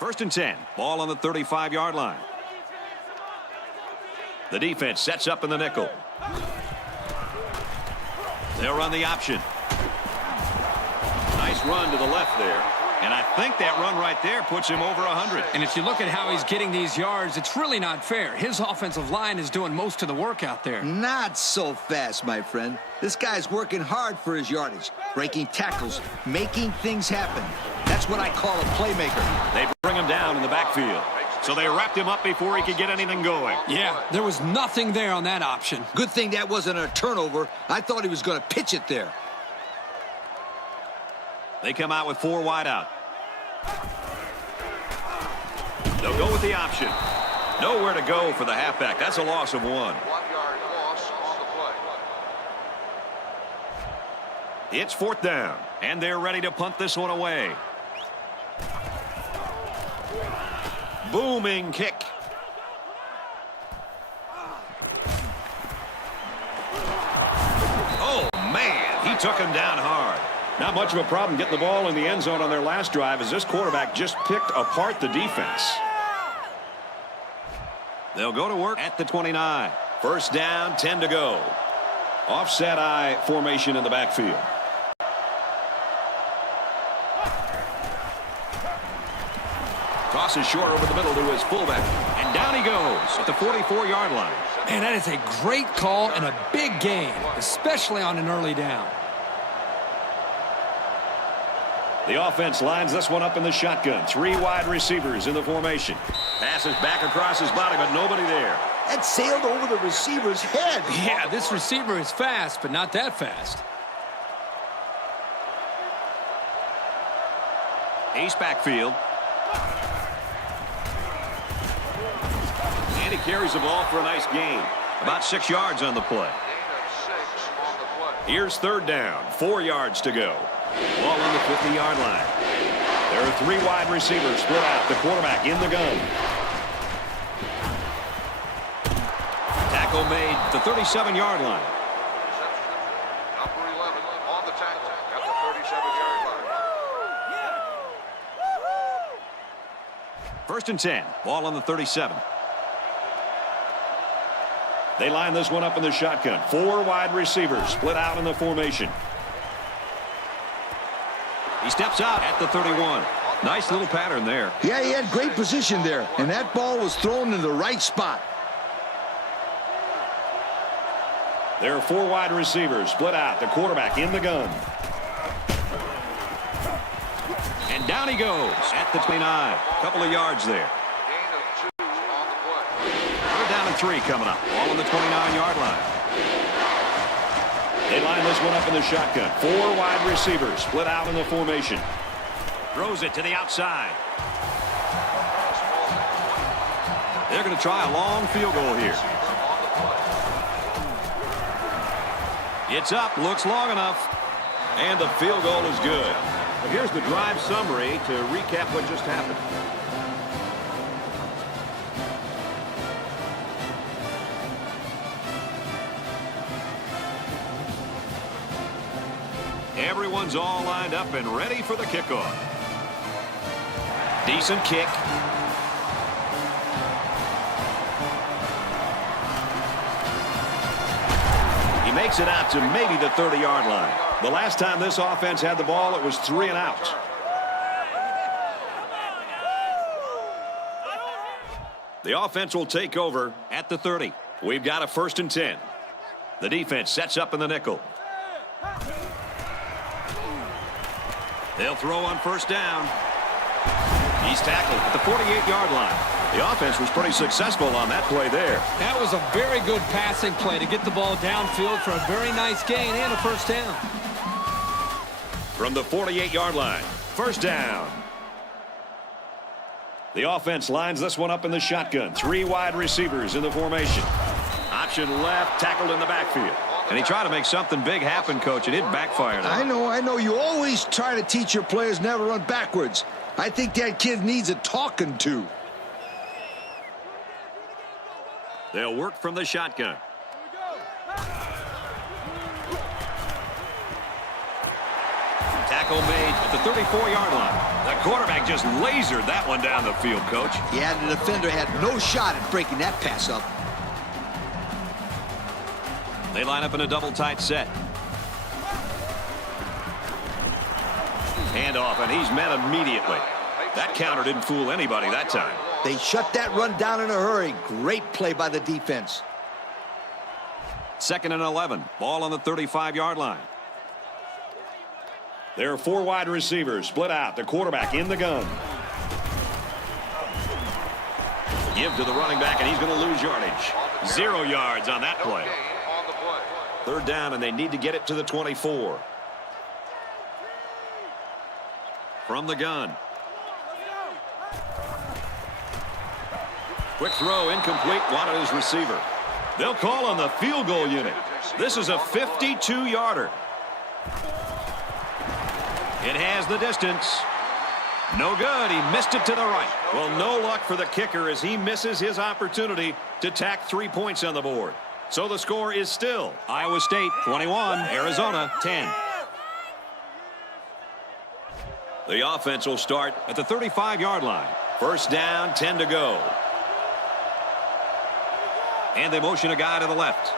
1st and 10. Ball on the 35-yard line. The defense sets up in the nickel. They'll run the option. Nice run to the left there. And I think that run right there puts him over 100. And if you look at how he's getting these yards, it's really not fair. His offensive line is doing most of the work out there. Not so fast, my friend. This guy's working hard for his yardage, breaking tackles, making things happen. That's what I call a playmaker. They bring him down in the backfield. So they wrapped him up before he could get anything going. Yeah, there was nothing there on that option. Good thing that wasn't a turnover. I thought he was going to pitch it there. They come out with 4 wide out. They'll go with the option. Nowhere to go for the halfback. That's a loss of 1. 1 yard loss on the play. It's 4th down, and they're ready to punt this one away. Booming kick. Oh, man, he took him down hard. Not much of a problem getting the ball in the end zone on their last drive as this quarterback just picked apart the defense. They'll go to work at the 29. 1st down, 10 to go. Offset I formation in the backfield. Tosses short over the middle to his fullback. And down he goes at the 44-yard line. Man, that is a great call and a big gain, especially on an early down. The offense lines this one up in the shotgun. 3 wide receivers in the formation. Passes back across his body, but nobody there. That sailed over the receiver's head. Yeah, this receiver is fast, but not that fast. Ace backfield. And he carries the ball for a nice gain. About 6 yards on the play. Gain of 6 on the play. Here's 3rd down. 4 yards to go. Ball on the 50-yard line. There are 3 wide receivers split out. The quarterback in the gun. Tackle made at the 37-yard line. Number 11 on the tackle at the 37-yard line. 1st and 10. Ball on the 37. They line this one up in the shotgun. 4 wide receivers split out in the formation. He steps out at the 31. Nice little pattern there. Yeah, he had great position there, and that ball was thrown in the right spot. There are 4 wide receivers split out. The quarterback in the gun. And down he goes at the 29. Couple of yards there. Gain of 2 on the play. 3rd down and 3 coming up. All on the 29-yard line. They line this one up in the shotgun. 4 wide receivers split out in the formation. Throws it to the outside. They're going to try a long field goal here. It's up, looks long enough, and the field goal is good. But here's the drive summary to recap what just happened. Everyone's all lined up and ready for the kickoff. Decent kick. He makes it out to maybe the 30-yard line. The last time this offense had the ball, it was 3 and out. The offense will take over at the 30. We've got a 1st and 10. The defense sets up in the nickel. They'll throw on 1st down. He's tackled at the 48-yard line. The offense was pretty successful on that play there. That was a very good passing play to get the ball downfield for a very nice gain and a 1st down. From the 48-yard line, first down. The offense lines this one up in the shotgun. 3 wide receivers in the formation. Option left, tackled in the backfield. And he tried to make something big happen, Coach, and it backfired. I know. You always try to teach your players never run backwards. I think that kid needs a talking to. They'll work from the shotgun. Tackle made at the 34-yard line. The quarterback just lasered that one down the field, Coach. Yeah, the defender had no shot at breaking that pass up. They line up in a double tight set. Handoff, and he's met immediately. That counter didn't fool anybody that time. They shut that run down in a hurry. Great play by the defense. 2nd and 11. Ball on the 35-yard line. There are 4 wide receivers split out. The quarterback in the gun. Give to the running back, and he's going to lose yardage. 0 yards on that play. 3rd down, and they need to get it to the 24. From the gun. Quick throw, incomplete, wanted his receiver. They'll call on the field goal unit. This is a 52-yarder. It has the distance. No good. He missed it to the right. Well, no luck for the kicker as he misses his opportunity to tack 3 points on the board. So the score is still Iowa State 21, Arizona 10. The offense will start at the 35-yard line. First down, 10 to go. And they motion a guy to the left.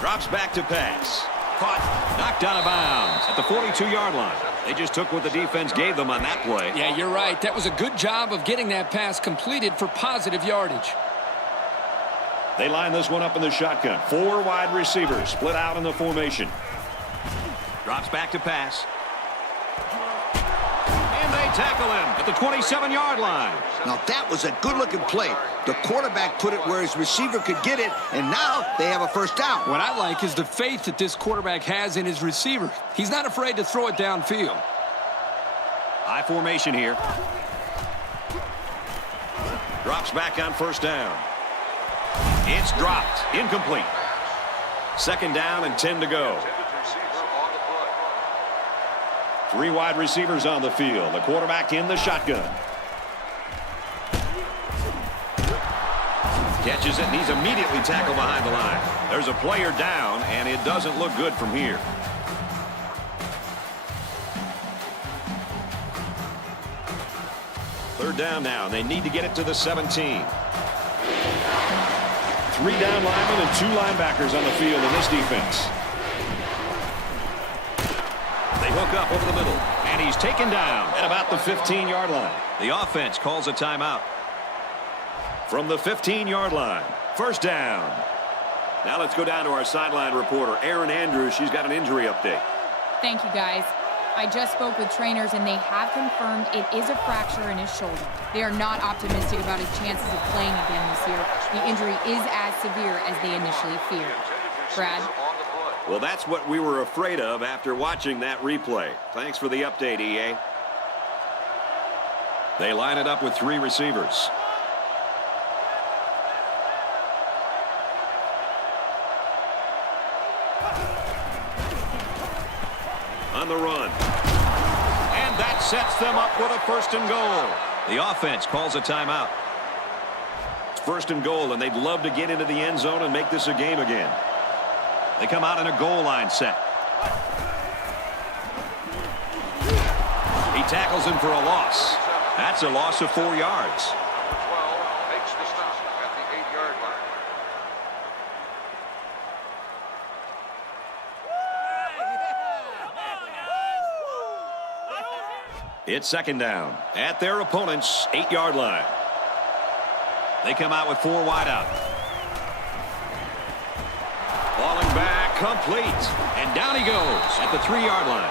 Drops back to pass. Caught. Knocked out of bounds at the 42-yard line. They just took what the defense gave them on that play. Yeah, you're right. That was a good job of getting that pass completed for positive yardage. They line this one up in the shotgun. 4 wide receivers split out in the formation. Drops back to pass. And they tackle him at the 27-yard line. Now that was a good-looking play. The quarterback put it where his receiver could get it, and now they have a first down. What I like is the faith that this quarterback has in his receiver. He's not afraid to throw it downfield. High formation here. Drops back on first down. It's dropped. Incomplete. 2nd down and 10 to go. 3 wide receivers on the field. The quarterback in the shotgun. Catches it, and he's immediately tackled behind the line. There's a player down, and it doesn't look good from here. Third down now, and they need to get it to the 17. 3 down linemen and 2 linebackers on the field in this defense. They hook up over the middle, and he's taken down at about the 15-yard line. The offense calls a timeout. From the 15-yard line, first down. Now let's go down to our sideline reporter, Erin Andrews. She's got an injury update. Thank you, guys. I just spoke with trainers, and they have confirmed it is a fracture in his shoulder. They are not optimistic about his chances of playing again this year. The injury is as severe as they initially feared. Brad? Well, that's what we were afraid of after watching that replay. Thanks for the update, EA. They line it up with 3 receivers. On the run. And that sets them up with a 1st and goal. The offense calls a timeout. It's 1st and goal, and they'd love to get into the end zone and make this a game again. They come out in a goal line set. He tackles him for a loss. That's a loss of 4 yards. 12 makes the stop at the 8-yard line. It's 2nd down at their opponent's 8-yard line. They come out with 4 wide out. Falling back, complete. And down he goes at the 3-yard line.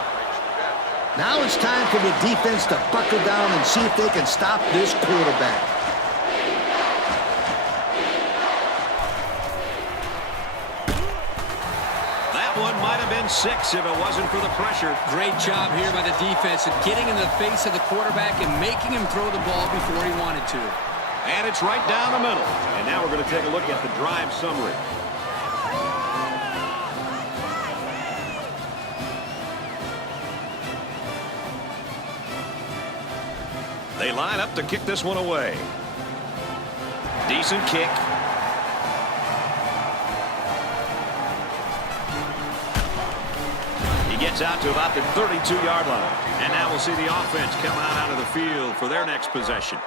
Now it's time for the defense to buckle down and see if they can stop this quarterback. and 6 if it wasn't for the pressure. Great job here by the defense of getting in the face of the quarterback and making him throw the ball before he wanted to. And it's right down the middle. And now we're going to take a look at the drive summary. They line up to kick this one away. Decent kick. He gets out to about the 32-yard line. And now we'll see the offense come out of the field for their next possession.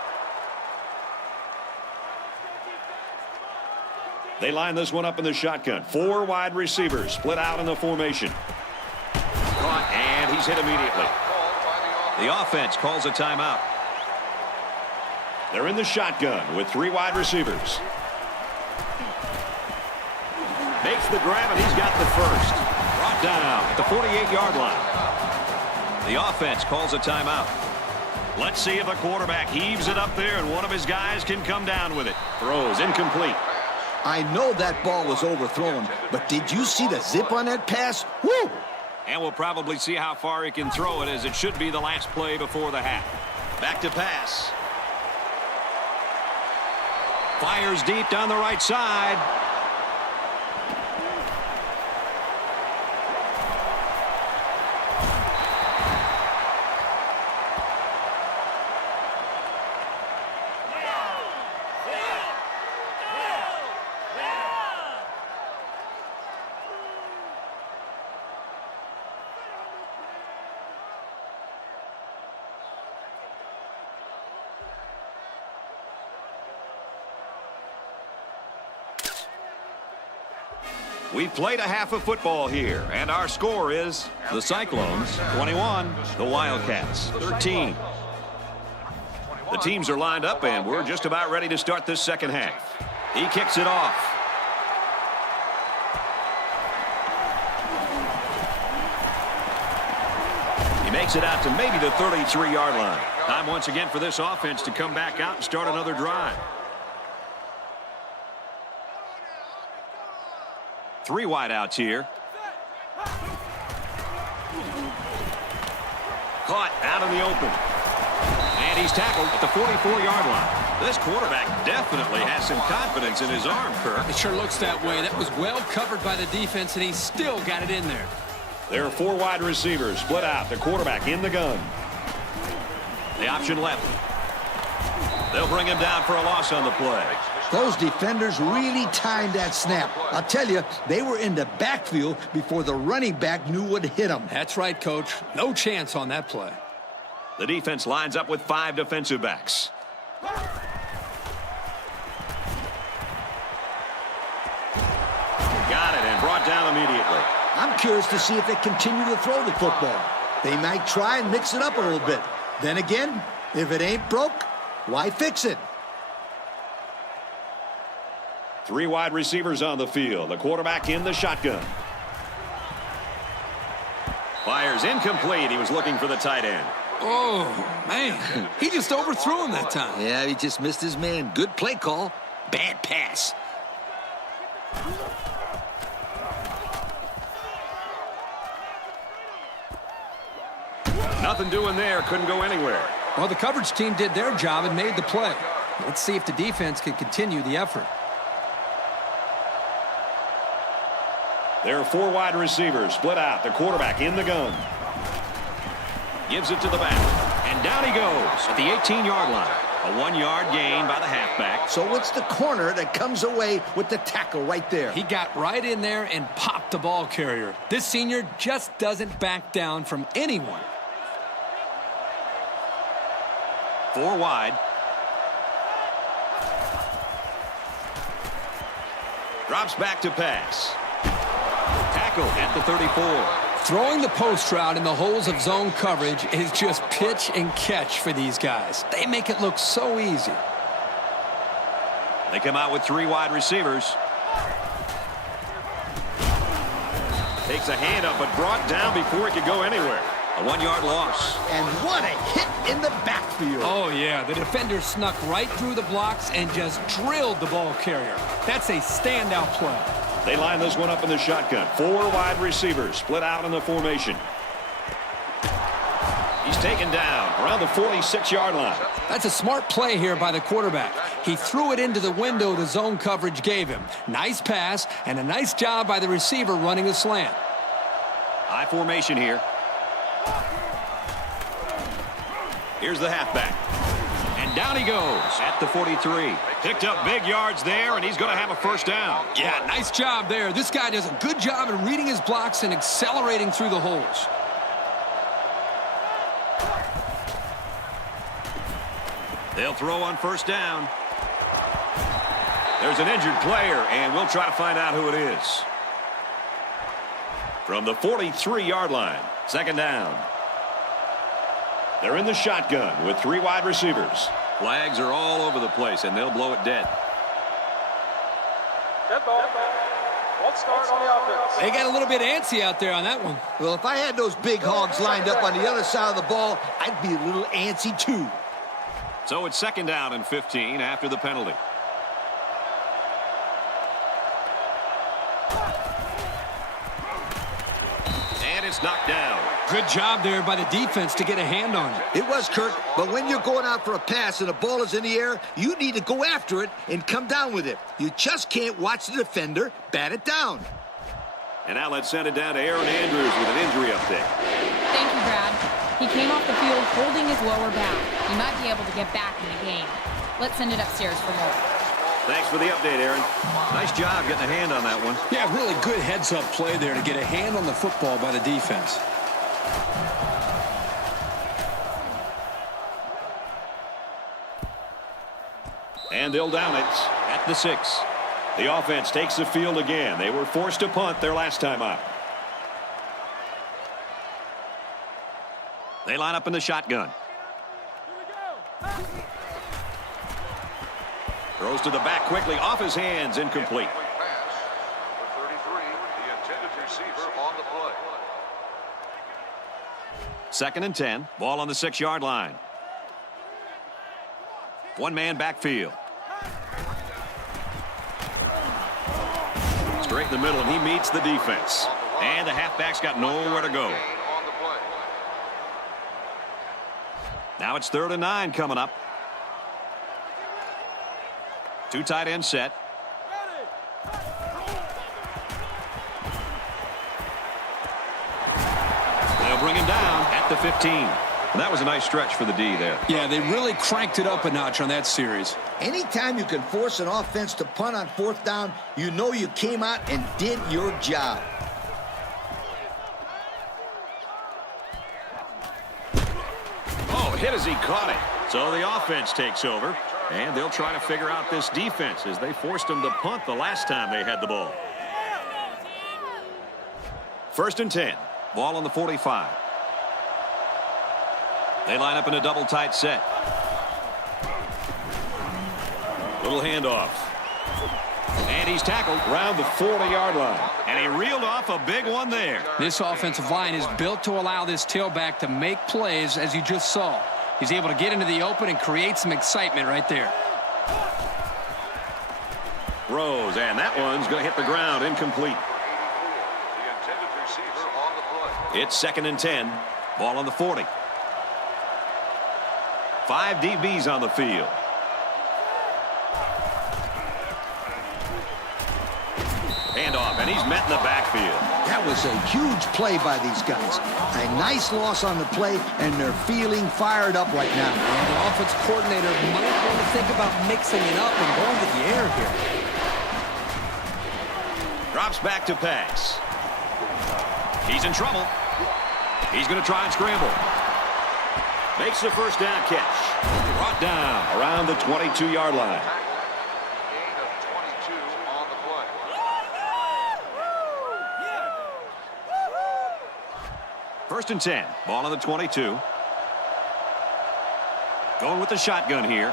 They line this one up in the shotgun. 4 wide receivers split out in the formation. Caught, and he's hit immediately. The offense calls a timeout. They're in the shotgun with 3 wide receivers. Makes the grab, and he's got the first. Brought down at the 48-yard line. The offense calls a timeout. Let's see if the quarterback heaves it up there and one of his guys can come down with it. Throws incomplete. I know that ball was overthrown, but did you see the zip on that pass? Woo! And we'll probably see how far he can throw it, as it should be the last play before the half. Back to pass. Fires deep down the right side. We've played a half of football here, and our score is the Cyclones 21, the Wildcats 13. The teams are lined up, and we're just about ready to start this second half. He kicks it off. He makes it out to maybe the 33-yard line. Time once again for this offense to come back out and start another drive. 3 wideouts here. Caught out in the open. And he's tackled at the 44-yard line. This quarterback definitely has some confidence in his arm, Kirk. It sure looks that way. That was well covered by the defense, and he still got it in there. There are 4 wide receivers split out. The quarterback in the gun. The option left. They'll bring him down for a loss on the play. Those defenders really timed that snap. I'll tell you, they were in the backfield before the running back knew what hit them. That's right, Coach. No chance on that play. The defense lines up with 5 defensive backs. Got it and brought down immediately. I'm curious to see if they continue to throw the football. They might try and mix it up a little bit. Then again, if it ain't broke, why fix it? 3 wide receivers on the field. The quarterback in the shotgun. Fires incomplete. He was looking for the tight end. Oh, man. He just overthrew him that time. Yeah, he just missed his man. Good play call. Bad pass. Nothing doing there. Couldn't go anywhere. Well, the coverage team did their job and made the play. Let's see if the defense can continue the effort. There are 4 wide receivers split out. The quarterback in the gun. Gives it to the back. And down he goes at the 18-yard line. A 1-yard gain by the halfback. So it's the corner that comes away with the tackle right there. He got right in there and popped the ball carrier. This senior just doesn't back down from anyone. 4 wide. Drops back to pass. Tackle at the 34. Throwing the post route in the holes of zone coverage is just pitch and catch for these guys. They make it look so easy. They come out with 3 wide receivers. Takes a hand up, but brought down before he could go anywhere. A 1-yard loss. And what a hit in the backfield. Oh, yeah. The defender snuck right through the blocks and just drilled the ball carrier. That's a standout play. They line this one up in the shotgun. 4 wide receivers split out in the formation. He's taken down around the 46-yard line. That's a smart play here by the quarterback. He threw it into the window the zone coverage gave him. Nice pass and a nice job by the receiver running the slant. High formation here. Here's the halfback. And down he goes at the 43. Picked up big yards there, and he's going to have a first down. Yeah, nice job there. This guy does a good job in reading his blocks and accelerating through the holes. They'll throw on first down. There's an injured player, and we'll try to find out who it is. From the 43-yard line, second down. They're in the shotgun with 3 wide receivers. Flags are all over the place, and they'll blow it dead. Dead ball. One start on the offense. They got a little bit antsy out there on that one. Well, if I had those big hogs lined up on the other side of the ball, I'd be a little antsy too. So it's second down and 15 after the penalty. And it's knocked down. Good job there by the defense to get a hand on it. It was, Kirk, but when you're going out for a pass and the ball is in the air, you need to go after it and come down with it. You just can't watch the defender bat it down. And now let's send it down to Aaron Andrews with an injury update. Thank you, Brad. He came off the field holding his lower back. He might be able to get back in the game. Let's send it upstairs for more. Thanks for the update, Aaron. Nice job getting a hand on that one. Yeah, really good heads-up play there to get a hand on the football by the defense. And they'll down it at the 6. The offense takes the field again. They were forced to punt their last time out. They line up in the shotgun. Throws to the back quickly, off his hands, incomplete. Pass. Number 33, the intended receiver on the play. Second and 10. Ball on the 6-yard line. One-man backfield. Straight in the middle, and he meets the defense. And the halfback's got nowhere to go. Now it's 3rd and 9 coming up. 2 tight end set. They'll bring him down at the 15. And that was a nice stretch for the D there. Yeah, they really cranked it up a notch on that series. Anytime you can force an offense to punt on 4th down, you know you came out and did your job. Oh, hit as he caught it. So the offense takes over, and they'll try to figure out this defense as they forced them to punt the last time they had the ball. 1st and 10. Ball on the 45. They line up in a double tight set. Little handoff. And he's tackled around the 40-yard line. And he reeled off a big one there. This offensive line is built to allow this tailback to make plays, as you just saw. He's able to get into the open and create some excitement right there. Rose, and that one's going to hit the ground, incomplete. The intended receiver on the play. It's 2nd and 10. Ball on the 40. 5 DBs on the field. Handoff, and he's met in the backfield. That was a huge play by these guys. A nice loss on the play, and they're feeling fired up right now. And the offense coordinator might want to think about mixing it up and going to the air here. Drops back to pass. He's in trouble. He's going to try and scramble. Makes the first down catch. Brought down around the 22-yard line. Gain of 22 on the play. First and 10. Ball on the 22. Going with the shotgun here.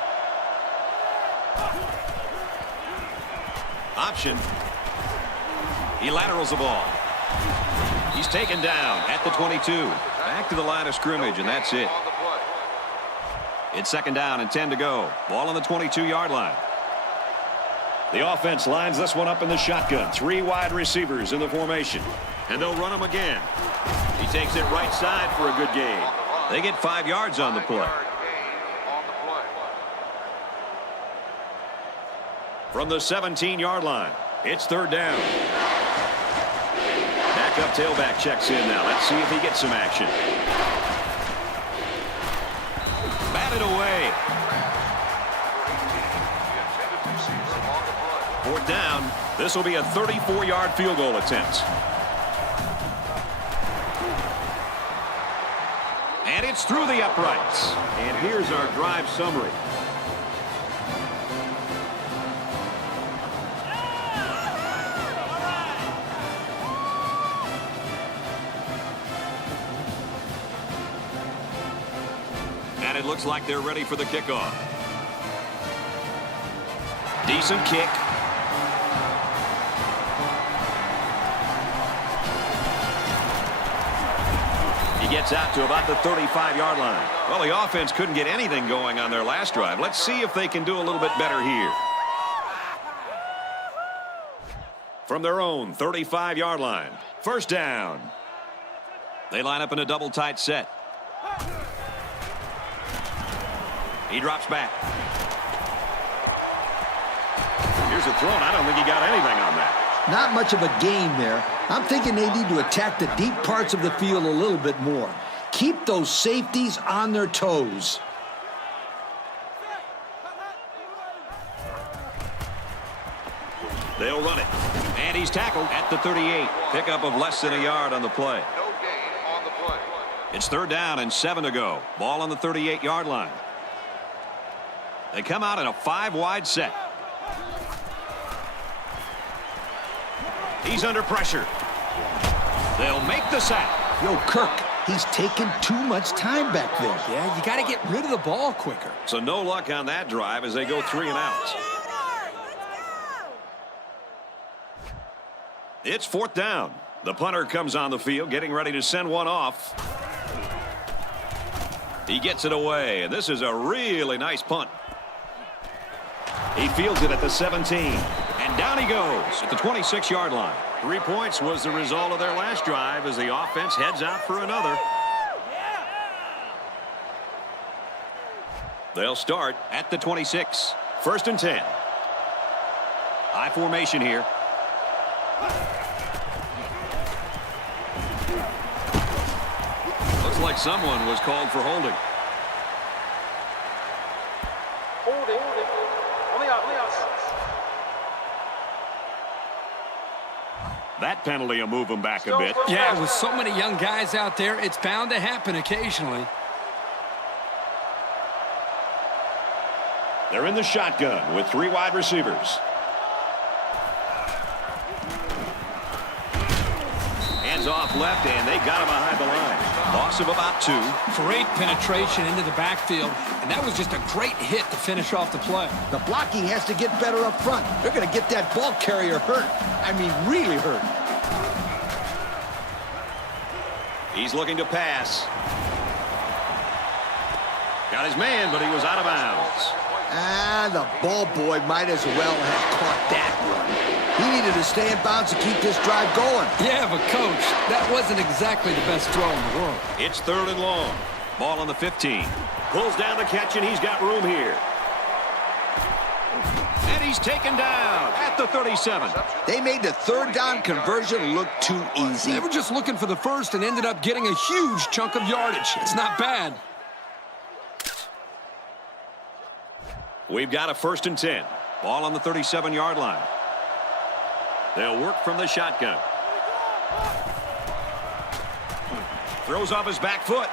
Option. He laterals the ball. He's taken down at the 22. Back to the line of scrimmage, and that's it. On the play. It's 2nd down and 10 to go. Ball on the 22-yard line. The offense lines this one up in the shotgun. 3 wide receivers in the formation. And they'll run him again. He takes it right side for a good gain. They get 5 yards on the play. From the 17-yard line, it's 3rd down. Backup tailback checks in now. Let's see if he gets some action. Batted away. 4th down. This will be a 34-yard field goal attempt. And it's through the uprights. And here's our drive summary. And it looks like they're ready for the kickoff. Decent kick. He gets out to about the 35-yard line. Well, the offense couldn't get anything going on their last drive. Let's see if they can do a little bit better here. From their own 35-yard line, 1st down. They line up in a double tight set. He drops back. Here's a throw. I don't think he got anything on that. Not much of a gain there. I'm thinking they need to attack the deep parts of the field a little bit more. Keep those safeties on their toes. They'll run it. And he's tackled at the 38. Pickup of less than a yard on the play. No gain on the play. It's 3rd down and 7 to go. Ball on the 38-yard line. They come out in a 5-wide set. He's under pressure. They'll make the sack. Yo, Kirk, he's taking too much time back there. Yeah, you got to get rid of the ball quicker. So no luck on that drive as they go 3 and out. It's 4th down. The punter comes on the field, getting ready to send one off. He gets it away, and this is a really nice punt. He fields it at the 17, and down he goes at the 26-yard line. 3 points was the result of their last drive as the offense heads out for another. They'll start at the 26. 1st and 10. High formation here. Looks like someone was called for holding. Holding. On the outside. That penalty will move them back a bit. Yeah, with so many young guys out there, it's bound to happen occasionally. They're in the shotgun with 3 wide receivers. Hands off left, and they got him behind the line. Loss of about 2. Great penetration into the backfield, and that was just a great hit to finish off the play. The blocking has to get better up front. They're going to get that ball carrier hurt. I mean, really hurt. He's looking to pass. Got his man, but he was out of bounds. The ball boy might as well have caught that one. He needed to stay in bounds to keep this drive going. Yeah, but Coach, that wasn't exactly the best throw in the world. It's 3rd and long. Ball on the 15. Pulls down the catch, and he's got room here. And he's taken down at the 37. They made the 3rd down conversion look too easy. They were just looking for the first and ended up getting a huge chunk of yardage. It's not bad. We've got a 1st and 10. Ball on the 37-yard line. They'll work from the shotgun. Throws off his back foot.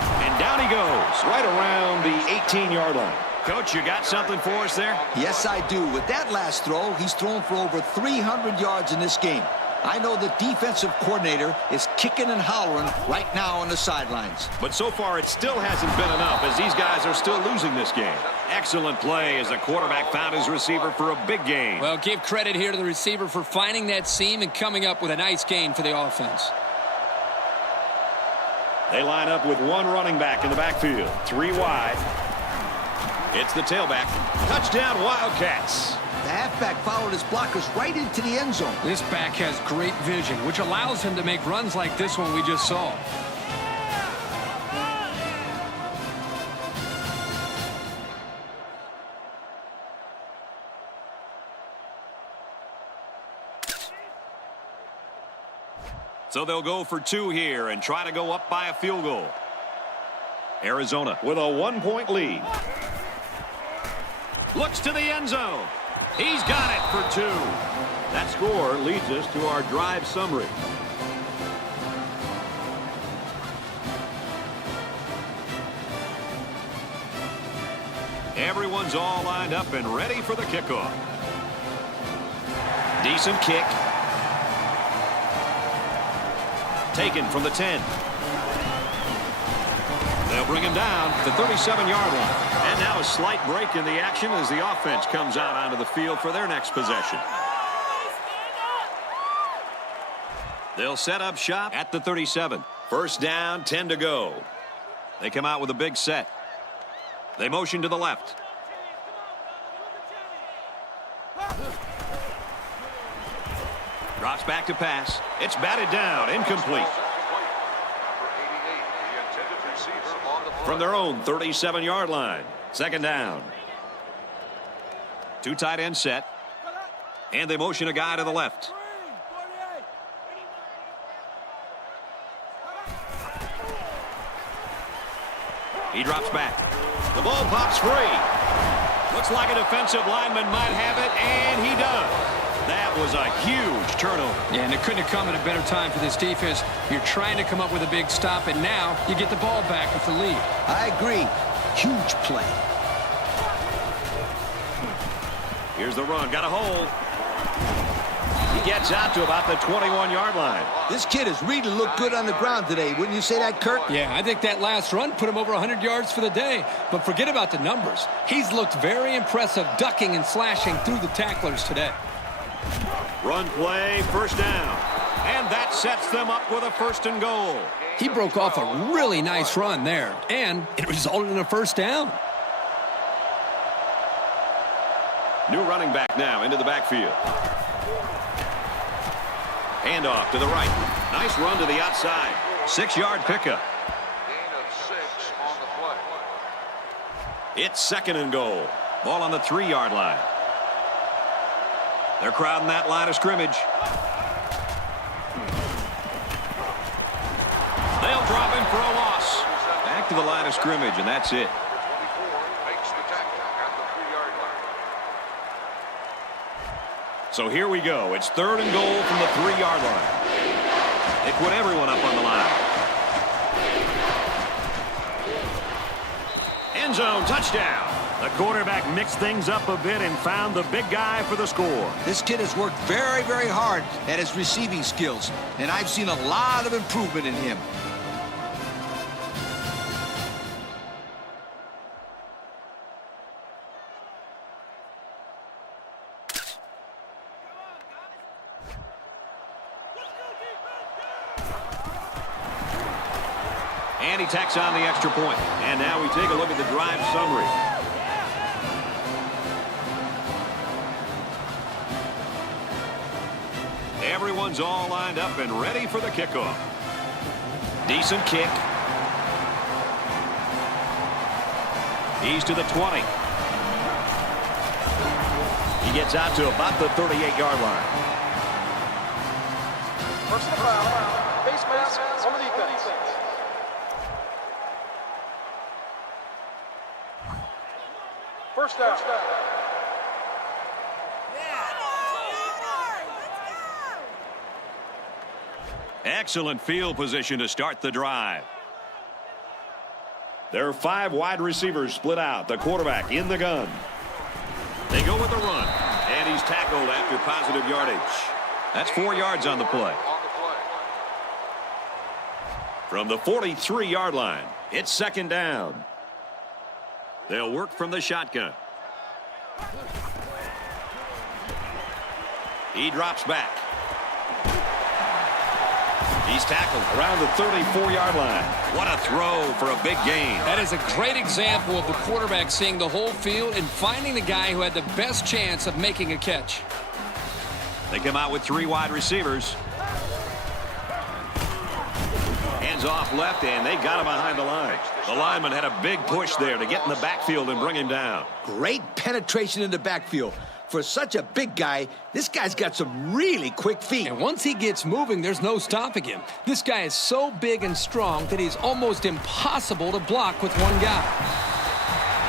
And down he goes, right around the 18-yard line. Coach, you got something for us there? Yes, I do. With that last throw, he's thrown for over 300 yards in this game. I know the defensive coordinator is kicking and hollering right now on the sidelines. But so far, it still hasn't been enough as these guys are still losing this game. Excellent play as the quarterback found his receiver for a big gain. Well, give credit here to the receiver for finding that seam and coming up with a nice gain for the offense. They line up with 1 running back in the backfield. 3 wide. It's the tailback. Touchdown, Wildcats. The halfback followed his blockers right into the end zone. This back has great vision, which allows him to make runs like this one we just saw. So they'll go for 2 here and try to go up by a field goal. Arizona with a 1-point lead. Looks to the end zone. He's got it for 2. That score leads us to our drive summary. Everyone's all lined up and ready for the kickoff. Decent kick. Taken from the 10. They'll bring him down to the 37-yard line. And now a slight break in the action as the offense comes out onto the field for their next possession. They'll set up shop at the 37. First down, 10 to go. They come out with a big set. They motion to the left. Drops back to pass. It's batted down, incomplete. From their own 37-yard line. Second down. 2 tight end set. And they motion a guy to the left. He drops back. The ball pops free. Looks like a defensive lineman might have it, and he does. That was a huge turnover. Yeah, and it couldn't have come at a better time for this defense. You're trying to come up with a big stop, and now you get the ball back with the lead. I agree. Huge play. Here's the run. Got a hole. He gets out to about the 21-yard line. This kid has really looked good on the ground today. Wouldn't you say that, Kirk? Yeah, I think that last run put him over 100 yards for the day. But forget about the numbers. He's looked very impressive ducking and slashing through the tacklers today. Run play, first down. And that sets them up with a 1st and goal. He broke off a really nice run there, and it resulted in a first down. New running back now into the backfield. Handoff to the right. Nice run to the outside. 6-yard pickup. Gain of 6 on the play. It's 2nd and goal. Ball on the 3-yard line. They're crowding that line of scrimmage. They'll drop him for a loss. Back to the line of scrimmage, and that's it. 24 makes the tackle at the 3-yard line. So here we go. It's 3rd and goal from the 3-yard line. They put everyone up on the line. End zone touchdown. The quarterback mixed things up a bit and found the big guy for the score. This kid has worked very, very hard at his receiving skills, and I've seen a lot of improvement in him. And he tacks on the extra point. And now we take a look at the drive summary. Everyone's all lined up and ready for the kickoff. Decent kick. He's to the 20. He gets out to about the 38-yard line. Personal foul. Face mask on the defense. First down. Excellent field position to start the drive. There are 5 wide receivers split out. The quarterback in the gun. They go with the run. And he's tackled after positive yardage. That's 4 yards on the play. From the 43-yard line, it's 2nd down. They'll work from the shotgun. He drops back. He's tackled around the 34-yard line. What a throw for a big gain. That is a great example of the quarterback seeing the whole field and finding the guy who had the best chance of making a catch. They come out with 3 wide receivers. Hands off left, and they got him behind the line. The lineman had a big push there to get in the backfield and bring him down. Great penetration in the backfield. For such a big guy, this guy's got some really quick feet. And once he gets moving, there's no stopping him. This guy is so big and strong that he's almost impossible to block with one guy.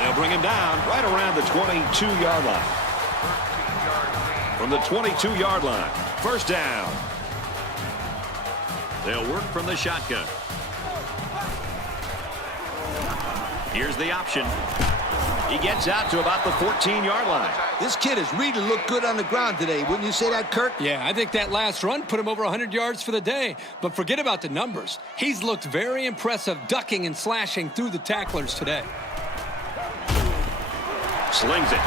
They'll bring him down right around the 22-yard line. From the 22-yard line, first down. They'll work from the shotgun. Here's the option. He gets out to about the 14-yard line. This kid has really looked good on the ground today. Wouldn't you say that, Kirk? Yeah, I think that last run put him over 100 yards for the day. But forget about the numbers. He's looked very impressive ducking and slashing through the tacklers today. Slings it.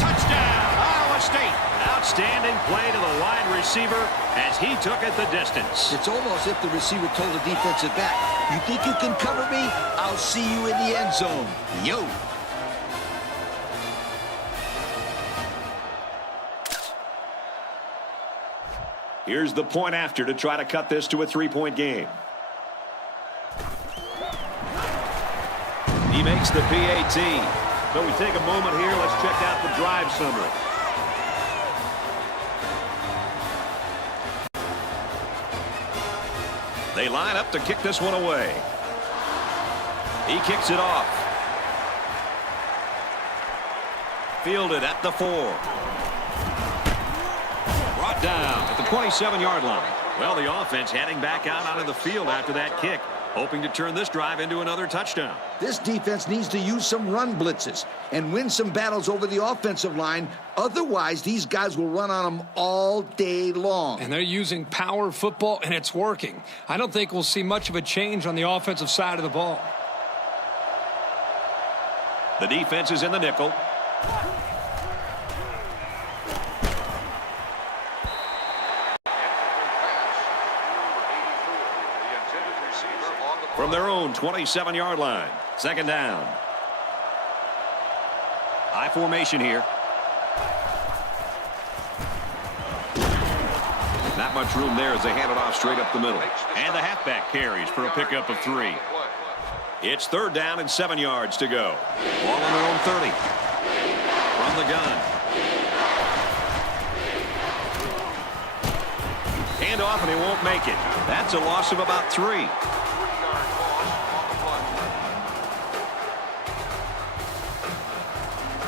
Touchdown, Iowa State. Outstanding play to the wide receiver as he took it the distance. It's almost if the receiver told the defensive back, you think you can cover me? I'll see you in the end zone. Yo. Here's the point after to try to cut this to a 3-point game. He makes the PAT. So we take a moment here. Let's check out the drive summary. They line up to kick this one away. He kicks it off. Fielded at the 4. Brought down at the 27-yard line. Well, the offense heading back out onto the field after that kick, hoping to turn this drive into another touchdown. This defense needs to use some run blitzes and win some battles over the offensive line. Otherwise, these guys will run on them all day long. And they're using power football, and it's working. I don't think we'll see much of a change on the offensive side of the ball. The defense is in the nickel. From their own 27-yard line. Second down. High formation here. Not much room there as they hand it off straight up the middle. And the halfback carries for a pickup of 3. It's third down and 7 yards to go. Ball on their own 30. From the gun. Hand off and he won't make it. That's a loss of about 3.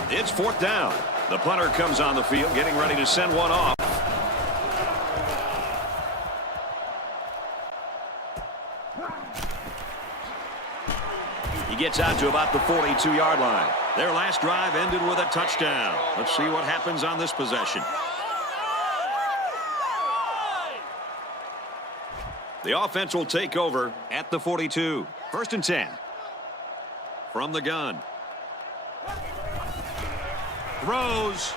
It's fourth down. The punter comes on the field, getting ready to send one off. He gets out to about the 42-yard line. Their last drive ended with a touchdown. Let's see what happens on this possession. The offense will take over at the 42. First and 10. From the gun. Throws.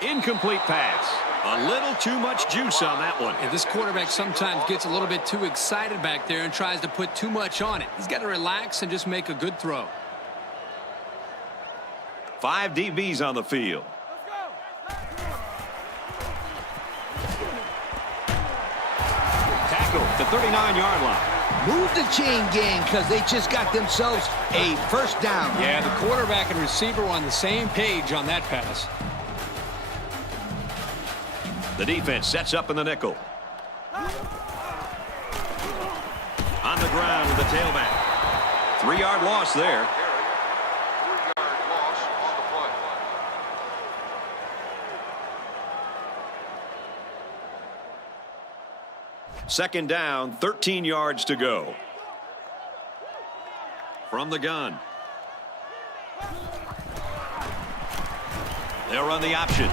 Incomplete pass. A little too much juice on that one. And this quarterback sometimes gets a little bit too excited back there and tries to put too much on it. He's got to relax and just make a good throw. 5 DBs on the field. Tackle at the 39-yard line. Move the chain gang because they just got themselves a first down. Yeah, the quarterback and receiver were on the same page on that pass. The defense sets up in the nickel. On the ground with the tailback. 3-yard loss there. 3-yard loss on the play. Second down, 13 yards to go. From the gun. They'll run the option.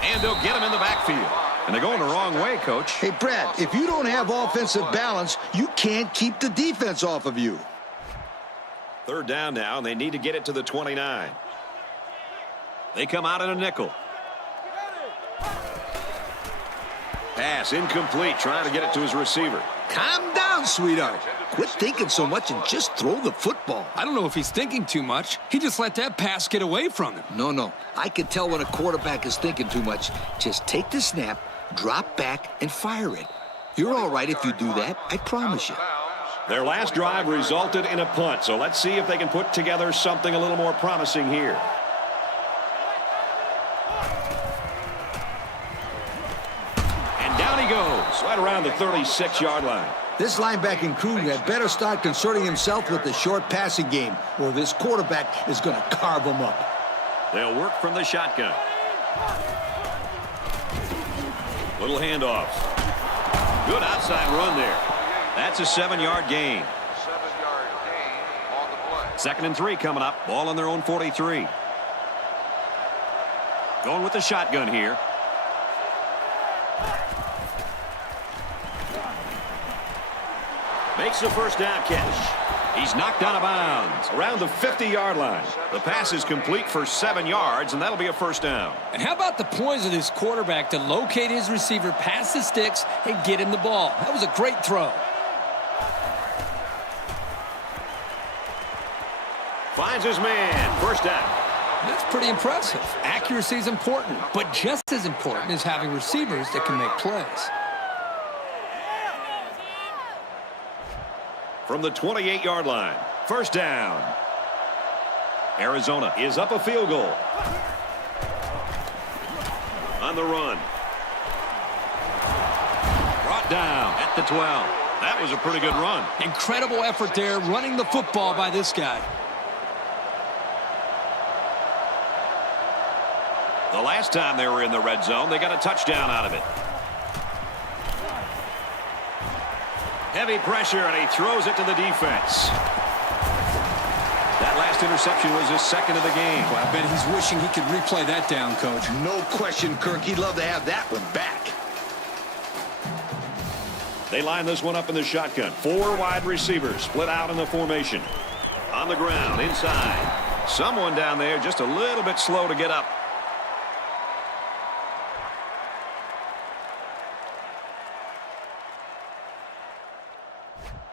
And they'll get him in the backfield. And they're going the wrong way, Coach. Hey, Brad, if you don't have offensive balance, you can't keep the defense off of you. Third down now, and they need to get it to the 29. They come out in a nickel. Pass incomplete, trying to get it to his receiver. Calm down, sweetheart. Quit thinking so much and just throw the football. I don't know if he's thinking too much. He just let that pass get away from him. No. I can tell when a quarterback is thinking too much. Just take the snap, drop back, and fire it. You're all right if you do that, I promise you. Their last drive resulted in a punt, so let's see if they can put together something a little more promising here. And down he goes, right around the 36-yard line. This linebacking crew had better start concerning himself with the short passing game, or this quarterback is going to carve him up. They'll work from the shotgun. Little handoff. Good outside run there. That's a 7-yard gain. 7-yard gain on the play. 2nd and 3 coming up. Ball on their own 43. Going with the shotgun here. Makes the first down catch. He's knocked out of bounds around the 50-yard line. The pass is complete for 7 yards, and that'll be a first down. And how about the poise of this quarterback to locate his receiver, pass the sticks, and get him the ball? That was a great throw. Finds his man. First down. That's pretty impressive. Accuracy is important, but just as important is having receivers that can make plays. From the 28-yard line. First down. Arizona is up a field goal. On the run. Brought down at the 12. That was a pretty good run. Incredible effort there, running the football by this guy. The last time they were in the red zone, they got a touchdown out of it. Heavy pressure, and he throws it to the defense. That last interception was his 2nd of the game. Well, I bet he's wishing he could replay that down, Coach. No question, Kirk. He'd love to have that one back. They line this one up in the shotgun. 4 wide receivers split out in the formation. On the ground, inside. Someone down there just a little bit slow to get up.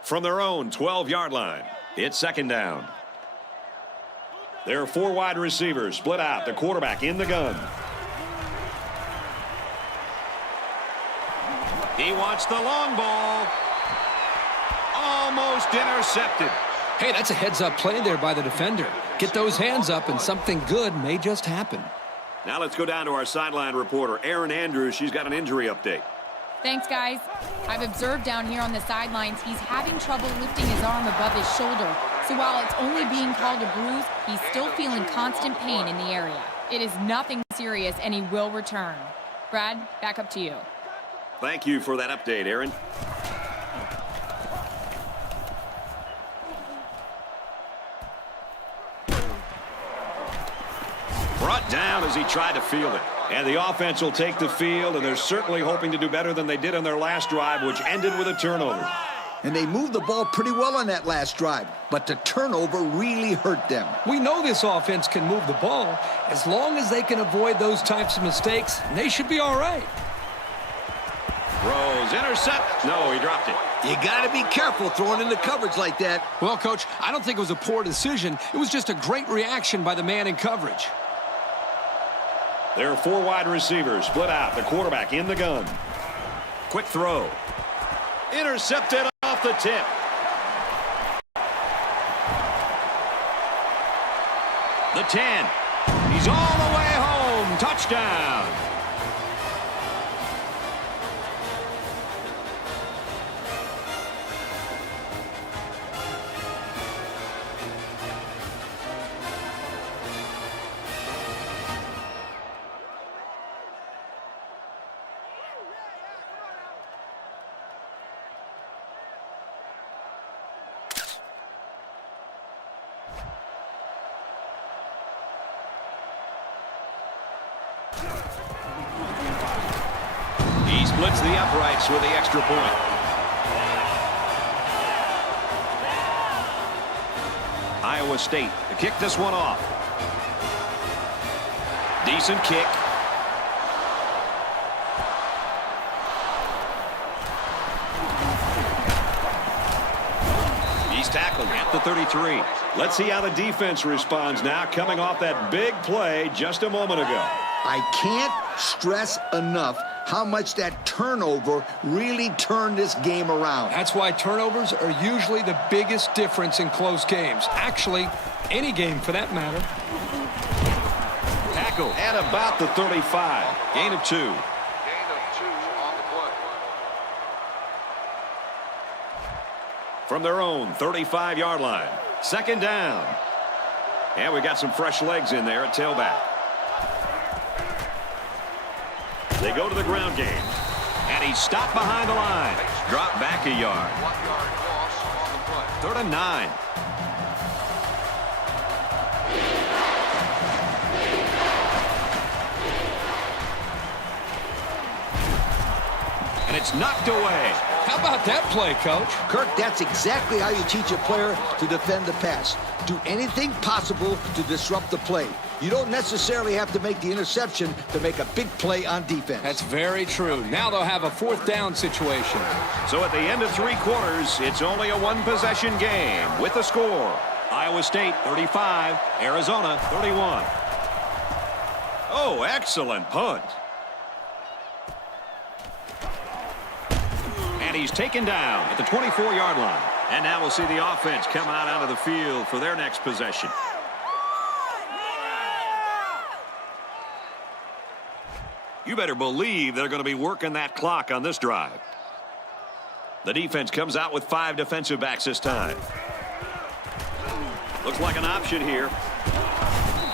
From their own 12-yard line, it's 2nd down. There are 4 wide receivers split out. The quarterback in the gun. He wants the long ball. Almost intercepted. Hey, that's a heads-up play there by the defender. Get those hands up and something good may just happen. Now let's go down to our sideline reporter, Erin Andrews. She's got an injury update. Thanks, guys. I've observed down here on the sidelines he's having trouble lifting his arm above his shoulder. So while it's only being called a bruise, he's still feeling constant pain in the area. It is nothing serious, and he will return. Brad, back up to you. Thank you for that update, Erin. Brought down as he tried to field it. And the offense will take the field, and they're certainly hoping to do better than they did on their last drive, which ended with a turnover. And they moved the ball pretty well on that last drive, but the turnover really hurt them. We know this offense can move the ball. As long as they can avoid those types of mistakes, they should be all right. Throws, intercept. No, he dropped it. You got to be careful throwing into coverage like that. Well, Coach, I don't think it was a poor decision. It was just a great reaction by the man in coverage. There are 4 wide receivers split out. The quarterback in the gun. Quick throw. Intercepted off the tip. The 10. He's all the way home. Touchdown. He splits the uprights with the extra point. Iowa State to kick this one off. Decent kick. the 33. Let's see how the defense responds now, coming off that big play just a moment ago. I can't stress enough how much that turnover really turned this game around. That's why turnovers are usually the biggest difference in close games. Actually, any game for that matter. Tackle at about the 35. Gain of 2. Gain of 2 on the play. From their own 35-yard line. Second down. And we got some fresh legs in there at tailback. They go to the ground game. And he's stopped behind the line. Drop back a yard. 1 yard loss on the play. 3rd and 9. And it's knocked away. How about that play, Coach? Kirk, that's exactly how you teach a player to defend the pass. Do anything possible to disrupt the play. You don't necessarily have to make the interception to make a big play on defense. That's very true. Now they'll have a 4th down situation. So at the end of 3 quarters, it's only a 1-possession game with the score. Iowa State 35, Arizona 31. Oh, excellent punt. And he's taken down at the 24-yard line. And now we'll see the offense come out onto the field for their next possession. You better believe they're going to be working that clock on this drive. The defense comes out with 5 defensive backs this time. Looks like an option here.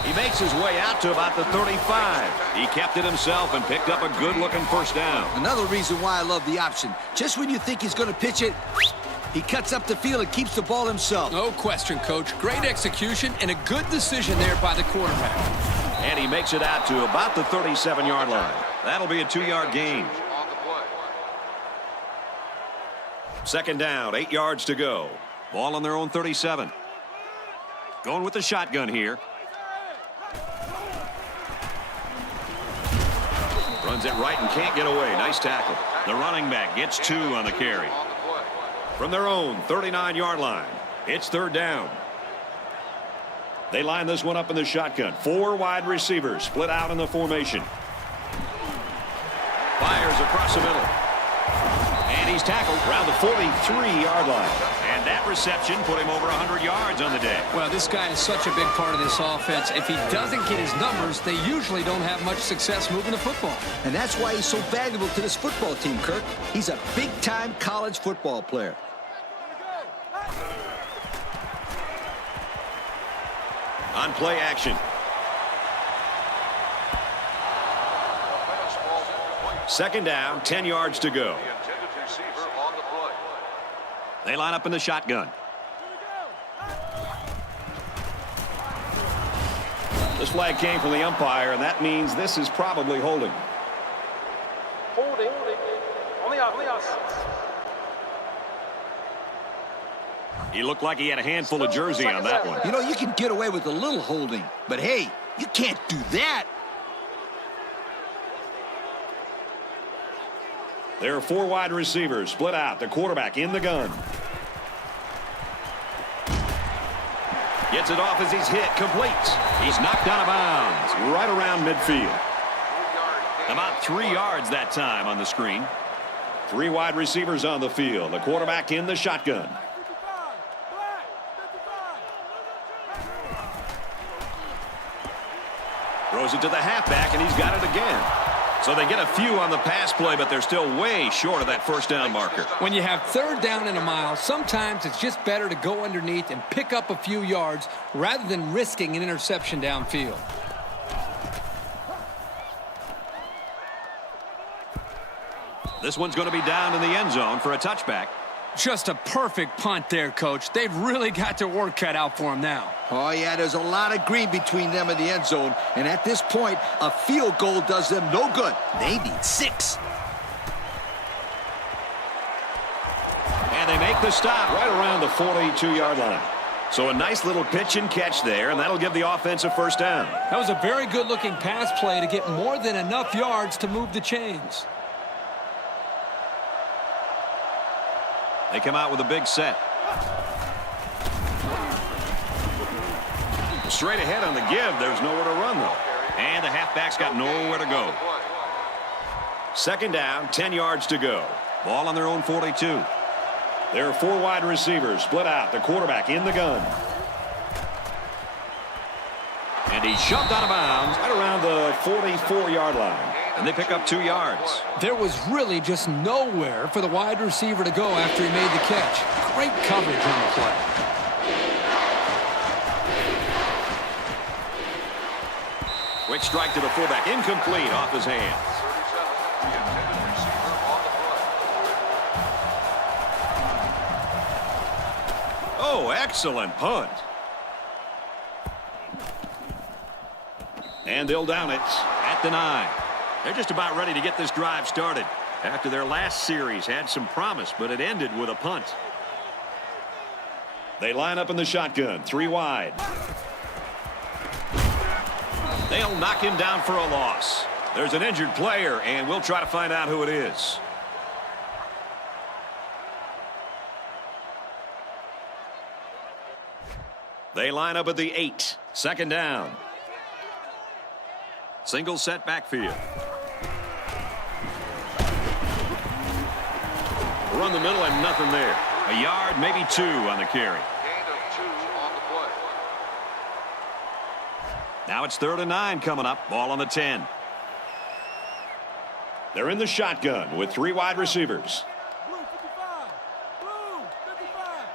He makes his way out to about the 35. He kept it himself and picked up a good-looking first down. Another reason why I love the option. Just when you think he's going to pitch it, he cuts up the field and keeps the ball himself. No question, Coach. Great execution and a good decision there by the quarterback. And he makes it out to about the 37-yard line. That'll be a 2-yard gain. On the play. Second down, 8 yards to go. Ball on their own 37. Going with the shotgun here. Runs it right and can't get away. Nice tackle. The running back gets 2 on the carry. On the play. From their own 39-yard line, it's 3rd down. They line this one up in the shotgun. 4 wide receivers split out in the formation. Fires across the middle. And he's tackled around the 43-yard line. And that reception put him over 100 yards on the day. Well, this guy is such a big part of this offense. If he doesn't get his numbers, they usually don't have much success moving the football. And that's why he's so valuable to this football team, Kirk. He's a big-time college football player. On play action. Second down, 10 yards to go. The intended receiver on the play. They line up in the shotgun. This flag came from the umpire, and that means this is probably holding. Holding on the offense. He looked like he had a handful of jersey on that one. You know, you can get away with a little holding, but hey, you can't do that. There are 4 wide receivers split out. The quarterback in the gun. Gets it off as he's hit. Completes. He's knocked out of bounds right around midfield. About 3 yards that time on the screen. 3 wide receivers on the field. The quarterback in the shotgun. Throws it to the halfback, and he's got it again. So they get a few on the pass play, but they're still way short of that first down marker. When you have 3rd down and a mile, sometimes it's just better to go underneath and pick up a few yards rather than risking an interception downfield. This one's going to be down in the end zone for a touchback. Just a perfect punt there, Coach. They've really got their work cut out for them now. Oh, yeah, there's a lot of green between them and the end zone. And at this point, a field goal does them no good. They need 6. And they make the stop right around the 42-yard line. So a nice little pitch and catch there, and that'll give the offense a first down. That was a very good-looking pass play to get more than enough yards to move the chains. They come out with a big set. Straight ahead on the give. There's nowhere to run, though. And the halfback's got nowhere to go. Second down, 10 yards to go. Ball on their own 42. There are 4 wide receivers split out. The quarterback in the gun. And he's shoved out of bounds right around the 44-yard line. And they pick up 2 yards. There was really just nowhere for the wide receiver to go after he made the catch. Great coverage on the play. Quick strike to the fullback. Incomplete off his hands. Oh, excellent punt. And they'll down it at the 9. They're just about ready to get this drive started. After their last series had some promise, but it ended with a punt. They line up in the shotgun, 3 wide. They'll knock him down for a loss. There's an injured player, and we'll try to find out who it is. They line up at the 8. Second down. Single set backfield. Run the middle and nothing there. A yard, maybe 2 on the carry. Gain of 2 on the play. Now it's 3rd and 9 coming up. Ball on the 10. They're in the shotgun with 3 wide receivers. Blue 55. Blue 55.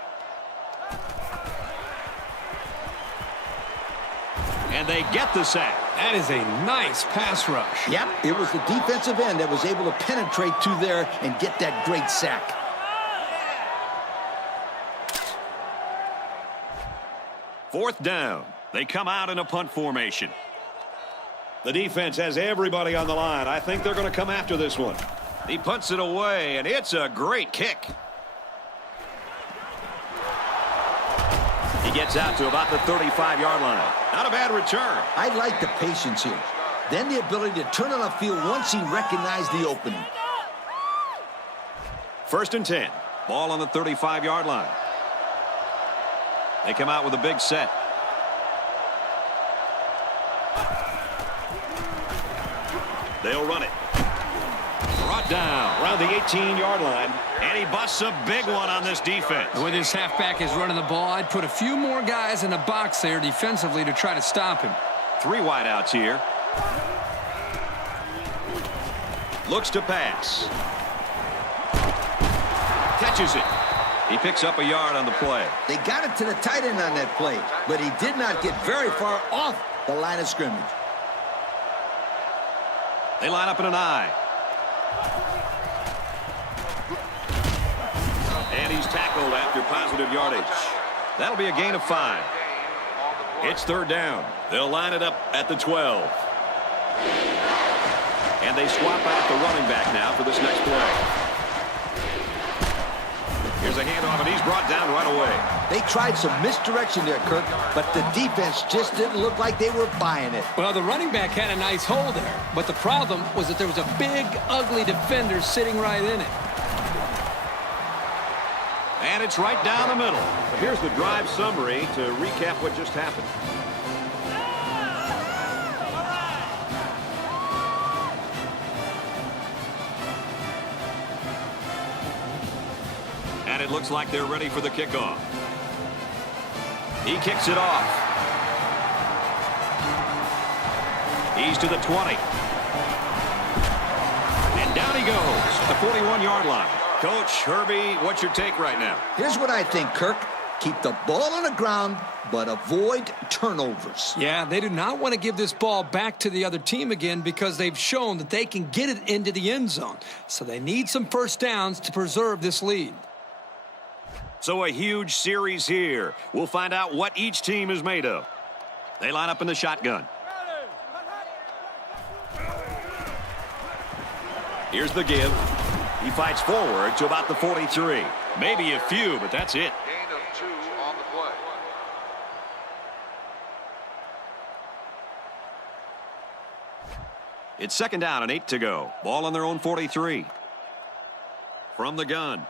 And they get the sack. That is a nice pass rush. Yep, it was the defensive end that was able to penetrate to there and get that great sack. Fourth down. They come out in a punt formation. The defense has everybody on the line. I think they're going to come after this one. He punts it away, and it's a great kick. He gets out to about the 35-yard line. Not a bad return. I like the patience here. Then the ability to turn on the field once he recognized the opening. 1st and 10. Ball on the 35-yard line. They come out with a big set. They'll run it. Brought down around the 18-yard line. And he busts a big one on this defense. With his halfback is running the ball, I'd put a few more guys in the box there defensively to try to stop him. 3 wideouts here. Looks to pass. Catches it. He picks up a yard on the play. They got it to the tight end on that play, but he did not get very far off the line of scrimmage. They line up in an I. And he's tackled after positive yardage. That'll be a gain of 5. It's 3rd down. They'll line it up at the 12. And they swap out the running back now for this next play. Here's a handoff, and he's brought down right away. They tried some misdirection there, Kirk, but the defense just didn't look like they were buying it. Well, the running back had a nice hole there, but the problem was that there was a big, ugly defender sitting right in it. And it's right down the middle. Here's the drive summary to recap what just happened. And it looks like they're ready for the kickoff. He kicks it off. He's to the 20. And down he goes at the 41-yard line. Coach, Herbie, what's your take right now? Here's what I think, Kirk. Keep the ball on the ground, but avoid turnovers. Yeah, they do not want to give this ball back to the other team again because they've shown that they can get it into the end zone. So they need some first downs to preserve this lead. So a huge series here. We'll find out what each team is made of. They line up in the shotgun. Here's the give. He fights forward to about the 43. Maybe a few, but that's it. Gain of 2 on the play. It's 2nd down and 8 to go. Ball on their own 43. From the gun.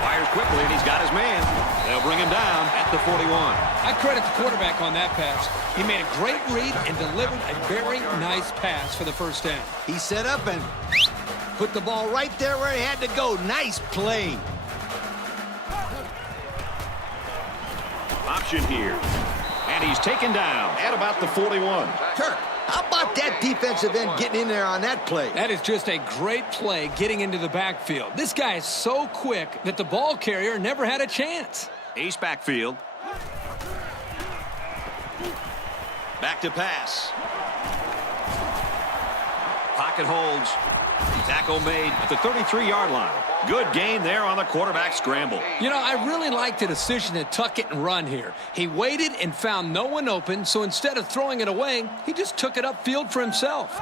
Fires quickly, and he's got his man. They'll bring him down at the 41. I credit the quarterback on that pass. He made a great read and delivered a very nice pass for the first down. He set up and put the ball right there where he had to go. Nice play. Option here. And he's taken down at about the 41. Kirk, how about that defensive end getting in there on that play? That is just a great play getting into the backfield. This guy is so quick that the ball carrier never had a chance. East backfield. Back to pass. Pocket holds. Tackle made at the 33-yard line. Good gain there on the quarterback scramble. You know, I really like the decision to tuck it and run here. He waited and found no one open, so instead of throwing it away, he just took it upfield for himself.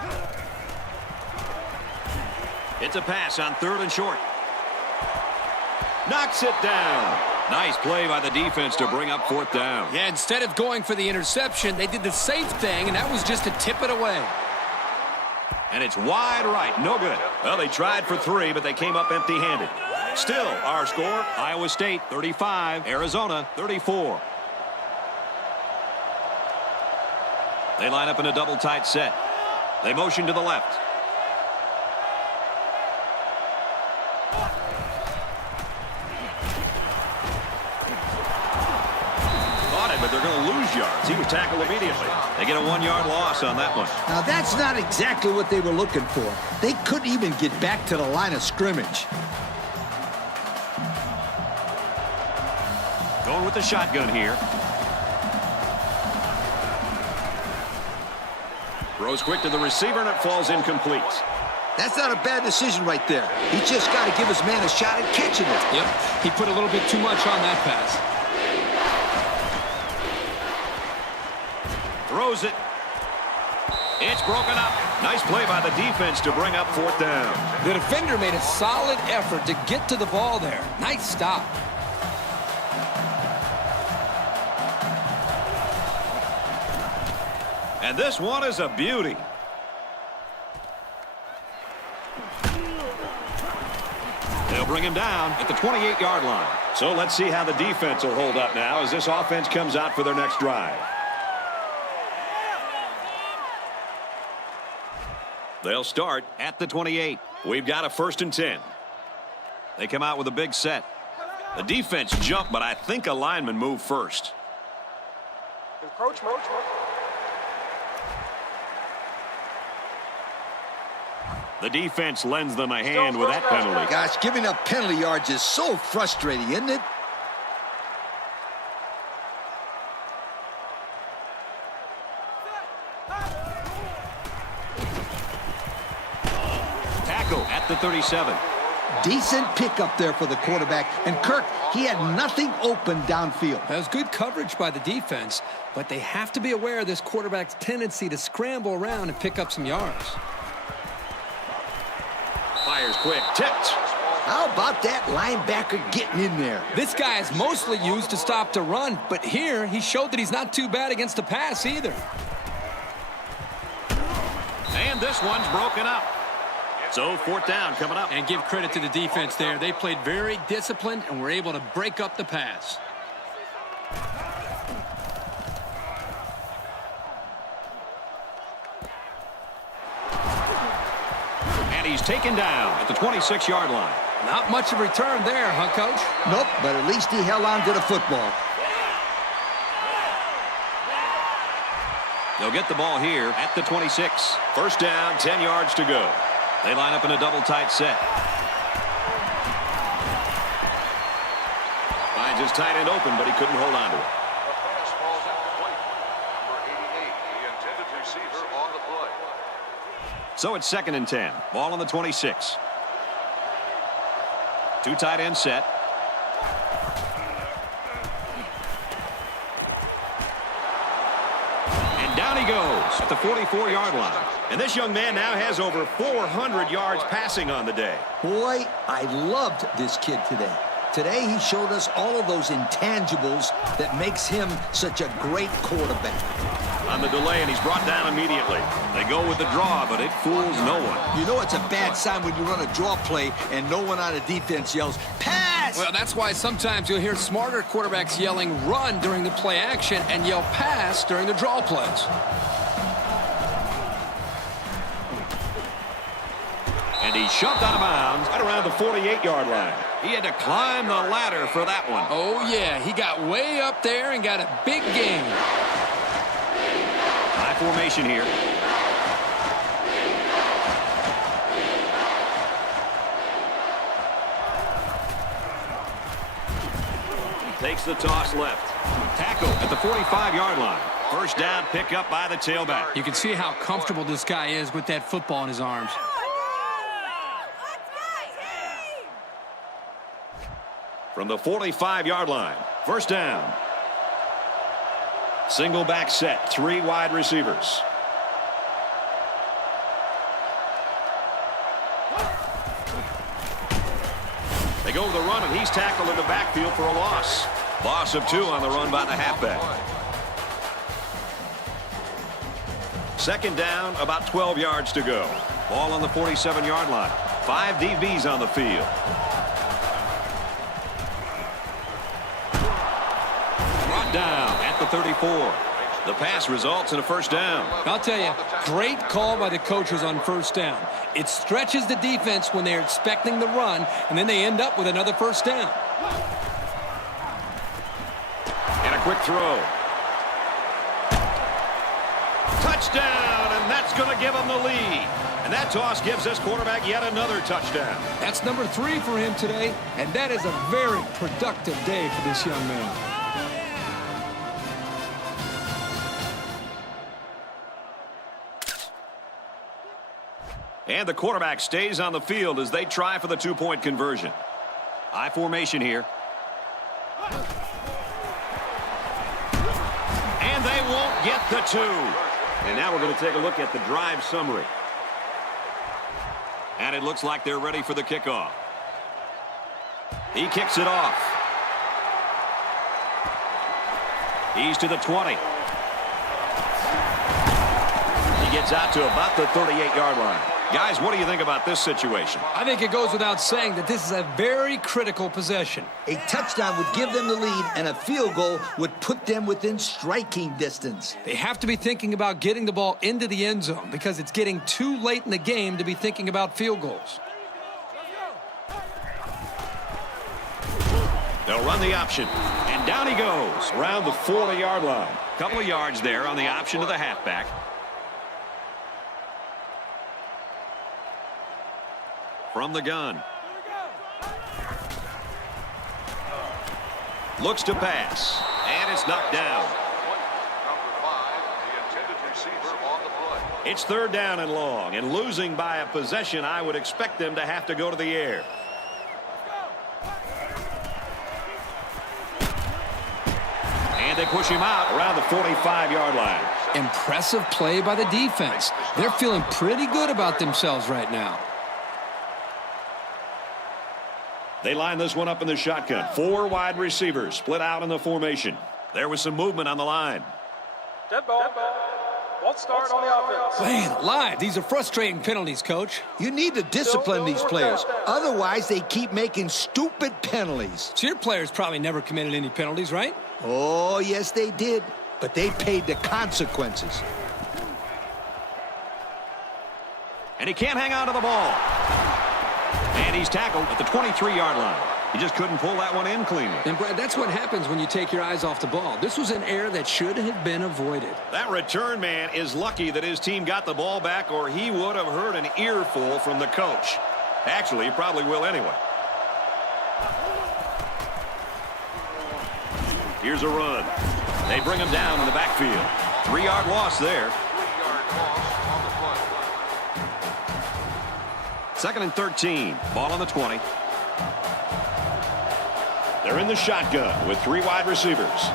It's a pass on 3rd and short. Knocks it down. Nice play by the defense to bring up 4th down. Yeah, instead of going for the interception, they did the safe thing, and that was just to tip it away. And it's wide right. No good. Well, they tried for 3, but they came up empty-handed. Still, our score, Iowa State 35, Arizona 34. They line up in a double tight set. They motion to the left. But they're going to lose yards. He was tackled immediately. They get a 1-yard loss on that one. Now, that's not exactly what they were looking for. They couldn't even get back to the line of scrimmage. Going with the shotgun here. Throws quick to the receiver, and it falls incomplete. That's not a bad decision right there. He just got to give his man a shot at catching it. Yep, he put a little bit too much on that pass. Throws it. It's broken up. Nice play by the defense to bring up 4th down. The defender made a solid effort to get to the ball there. Nice stop. And this one is a beauty. They'll bring him down at the 28-yard line. So let's see how the defense will hold up now as this offense comes out for their next drive. They'll start at the 28. We've got a 1st and 10. They come out with a big set. The defense jumped, but I think a lineman moved first. Encroachment. The defense lends them a hand with that penalty. Gosh, giving up penalty yards is so frustrating, isn't it? At the 37. Decent pickup there for the quarterback. And Kirk, he had nothing open downfield. That was good coverage by the defense, but they have to be aware of this quarterback's tendency to scramble around and pick up some yards. Fires quick. Tipped. How about that linebacker getting in there? This guy is mostly used to stop the run, but here he showed that he's not too bad against the pass either. And this one's broken up. So 4th down coming up. And give credit to the defense there. They played very disciplined and were able to break up the pass. And he's taken down at the 26-yard line. Not much of a return there, huh, Coach? Nope, but at least he held on to the football. They'll get the ball here at the 26. 1st down, 10 yards to go. They line up in a double tight set. Finds his tight end open, but he couldn't hold on to it. The pass falls incomplete. Number 88, the intended receiver on the play. So it's 2nd and 10. Ball on the 26. 2 tight end set. And down he goes at the 44-yard line. And this young man now has over 400 yards passing on the day. Boy, I loved this kid today. Today, he showed us all of those intangibles that makes him such a great quarterback. On the delay, and he's brought down immediately. They go with the draw, but it fools no one. You know it's a bad sign when you run a draw play and no one on the defense yells, pass! Well, that's why sometimes you'll hear smarter quarterbacks yelling run during the play action and yell pass during the draw plays. And he shoved out of bounds right around the 48-yard line. He had to climb the ladder for that one. Oh, yeah. He got way up there and got a big gain. High formation here. He takes the toss left. Tackle at the 45-yard line. First down, pick up by the tailback. You can see how comfortable this guy is with that football in his arms. From the 45-yard line, first down. Single back set, 3 wide receivers. They go to the run, and he's tackled in the backfield for a loss. Loss of 2 on the run by the halfback. Second down, about 12 yards to go. Ball on the 47-yard line. 5 DBs on the field. Down at the 34. The pass results in a first down. I'll tell you, great call by the coaches on first down. It stretches the defense when they're expecting the run, and then they end up with another first down. And a quick throw. Touchdown, and that's going to give him the lead. And that toss gives this quarterback yet another touchdown. That's number 3 for him today, and that is a very productive day for this young man. And the quarterback stays on the field as they try for the 2-point conversion. High formation here. And they won't get the 2. And now we're going to take a look at the drive summary. And it looks like they're ready for the kickoff. He kicks it off. He's to the 20. He gets out to about the 38-yard line. Guys, what do you think about this situation? I think it goes without saying that this is a very critical possession. A touchdown would give them the lead, and a field goal would put them within striking distance. They have to be thinking about getting the ball into the end zone because it's getting too late in the game to be thinking about field goals. They'll run the option, and down he goes around the 40-yard line. Couple of yards there on the option to the halfback. From the gun. Looks to pass, and it's knocked down. Number 5, the intended receiver on the play. It's third down and long, and losing by a possession, I would expect them to have to go to the air. And they push him out around the 45-yard line. Impressive play by the defense. They're feeling pretty good about themselves right now. They line this one up in the shotgun. 4 wide receivers split out in the formation. There was some movement on the line. Dead ball. Let's start on the offense. Man, alive. These are frustrating penalties, Coach. You need to discipline these players. Otherwise, they keep making stupid penalties. So your players probably never committed any penalties, right? Oh, yes, they did. But they paid the consequences. And he can't hang on to the ball. And he's tackled at the 23-yard line. He just couldn't pull that one in cleanly. And, Brad, that's what happens when you take your eyes off the ball. This was an error that should have been avoided. That return man is lucky that his team got the ball back, or he would have heard an earful from the coach. Actually, he probably will anyway. Here's a run. They bring him down in the backfield. 3-yard loss there. 3-yard loss on the play. Second and 13. Ball on the 20. They're in the shotgun with 3 wide receivers.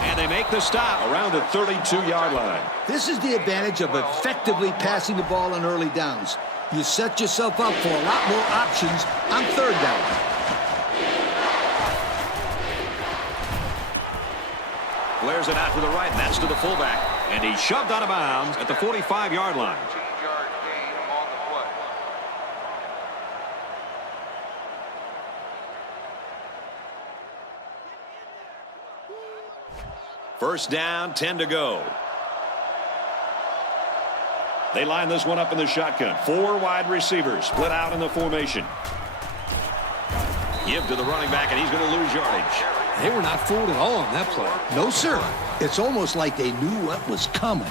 And they make the stop around the 32-yard line. This is the advantage of effectively passing the ball on early downs. You set yourself up for a lot more options on third down. Flares it out to the right, and that's to the fullback. And he's shoved out of bounds at the 45-yard line. 15-yard gain on the play. First down, 10 to go. They line this one up in the shotgun. 4 wide receivers split out in the formation. Give to the running back, and he's going to lose yardage. They were not fooled at all on that play. No, sir. It's almost like they knew what was coming.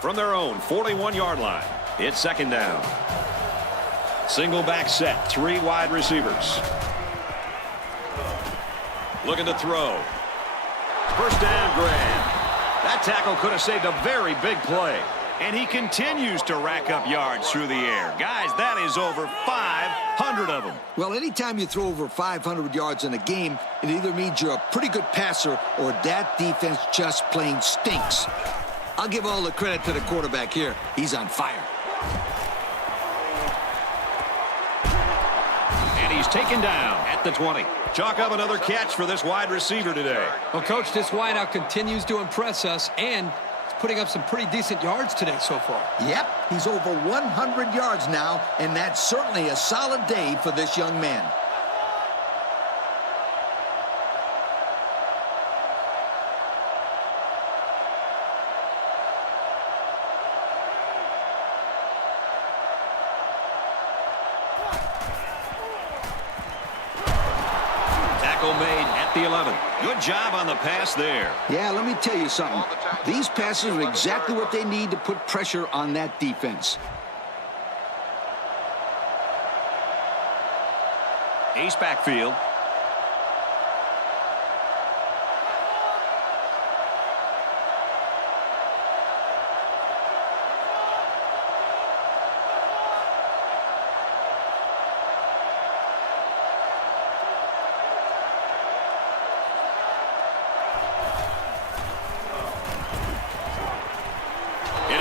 From their own 41-yard line, it's second down. Single back set, 3 wide receivers. Looking to throw. First down grab. That tackle could have saved a very big play. And he continues to rack up yards through the air. Guys, that is over 500 of them. Well, anytime you throw over 500 yards in a game, it either means you're a pretty good passer or that defense just plain stinks. I'll give all the credit to the quarterback here. He's on fire. And he's taken down at the 20. Chalk up another catch for this wide receiver today. Well, Coach, this wideout continues to impress us, and putting up some pretty decent yards today so far. Yep, he's over 100 yards now, and that's certainly a solid day for this young man. Tackle made at the 11. Good job on the pass there. Yeah, let me tell you something. These passes are exactly what they need to put pressure on that defense. Ace backfield.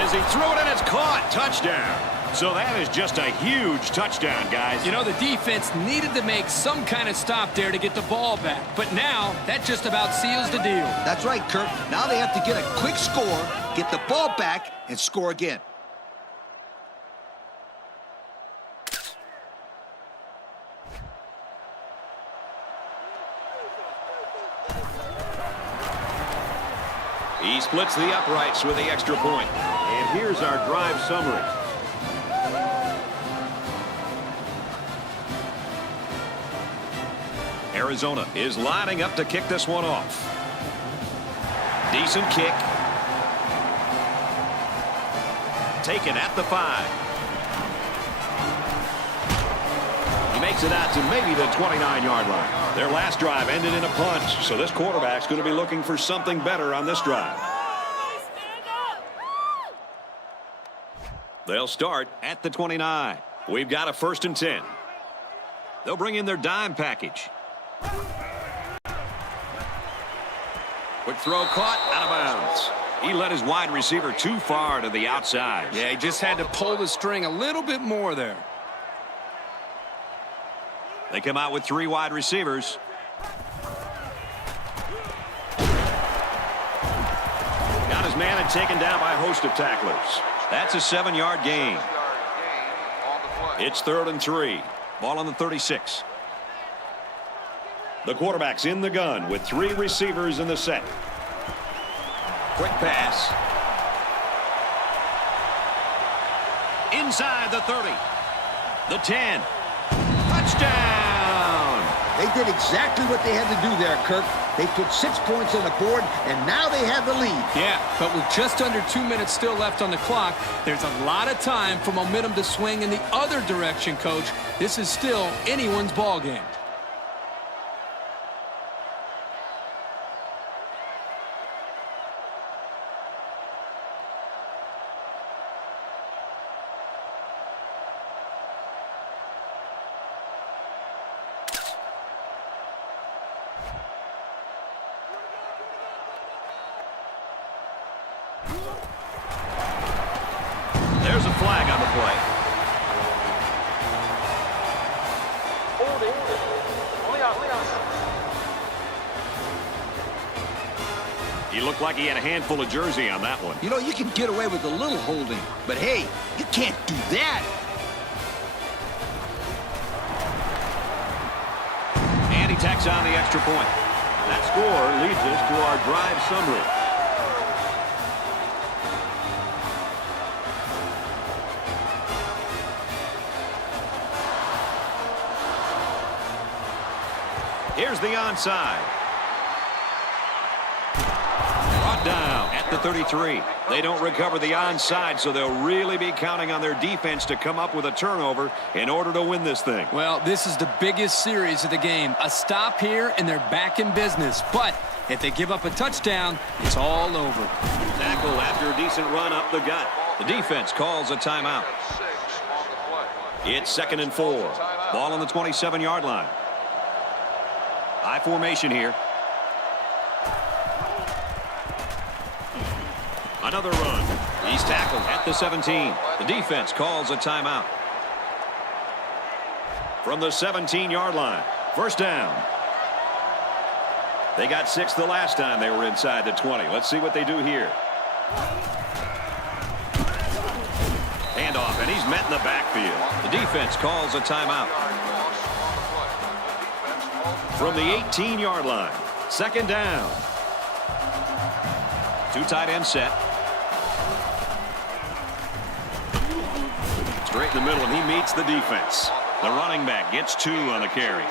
He threw it and it's caught. Touchdown. So that is just a huge touchdown, guys. You know, the defense needed to make some kind of stop there to get the ball back. But now, that just about seals the deal. That's right, Kirk. Now they have to get a quick score, get the ball back, and score again. He splits the uprights with the extra point. And here's our drive summary. Arizona is lining up to kick this one off. Decent kick. Taken at the 5. He makes it out to maybe the 29-yard line. Their last drive ended in a punt, so this quarterback's going to be looking for something better on this drive. They'll start at the 29. We've got a 1st and 10. They'll bring in their dime package. Quick throw caught out of bounds. He led his wide receiver too far to the outside. Yeah, he just had to pull the string a little bit more there. They come out with 3 wide receivers. Got his man and taken down by a host of tacklers. That's a 7-yard gain. It's 3rd and 3. Ball on the 36. The quarterback's in the gun with 3 receivers in the set. Quick pass. Inside the 30. The 10. Touchdown! They did exactly what they had to do there, Kirk. They put 6 points on the board, and now they have the lead. Yeah, but with just under 2 minutes still left on the clock, there's a lot of time for momentum to swing in the other direction, Coach. This is still anyone's ball game. There's a flag on the play. Holding. Only offense. He looked like he had a handful of jersey on that one. You know, you can get away with a little holding, but hey, you can't do that. And he tacks on the extra point. That score leads us to our drive summary. Here's the onside. Brought down at the 33. They don't recover the onside, so they'll really be counting on their defense to come up with a turnover in order to win this thing. Well, this is the biggest series of the game. A stop here, and they're back in business. But if they give up a touchdown, it's all over. Tackle after a decent run up the gut. The defense calls a timeout. It's 2nd and 4. Ball on the 27-yard line. High formation here. Another run. He's tackled at the 17. The defense calls a timeout. From the 17-yard line. First down. They got 6 the last time they were inside the 20. Let's see what they do here. Handoff, and he's met in the backfield. The defense calls a timeout. From the 18-yard line. 2nd down. 2 tight end set. Straight in the middle, and he meets the defense. The running back gets 2 on the carry.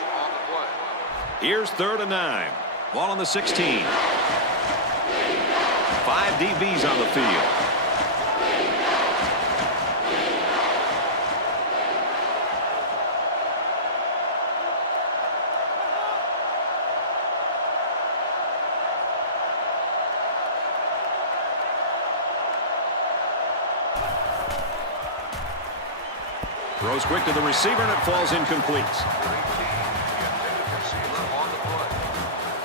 Here's 3rd and 9. Ball on the 16. 5 DBs on the field. Throws quick to the receiver, and it falls incomplete.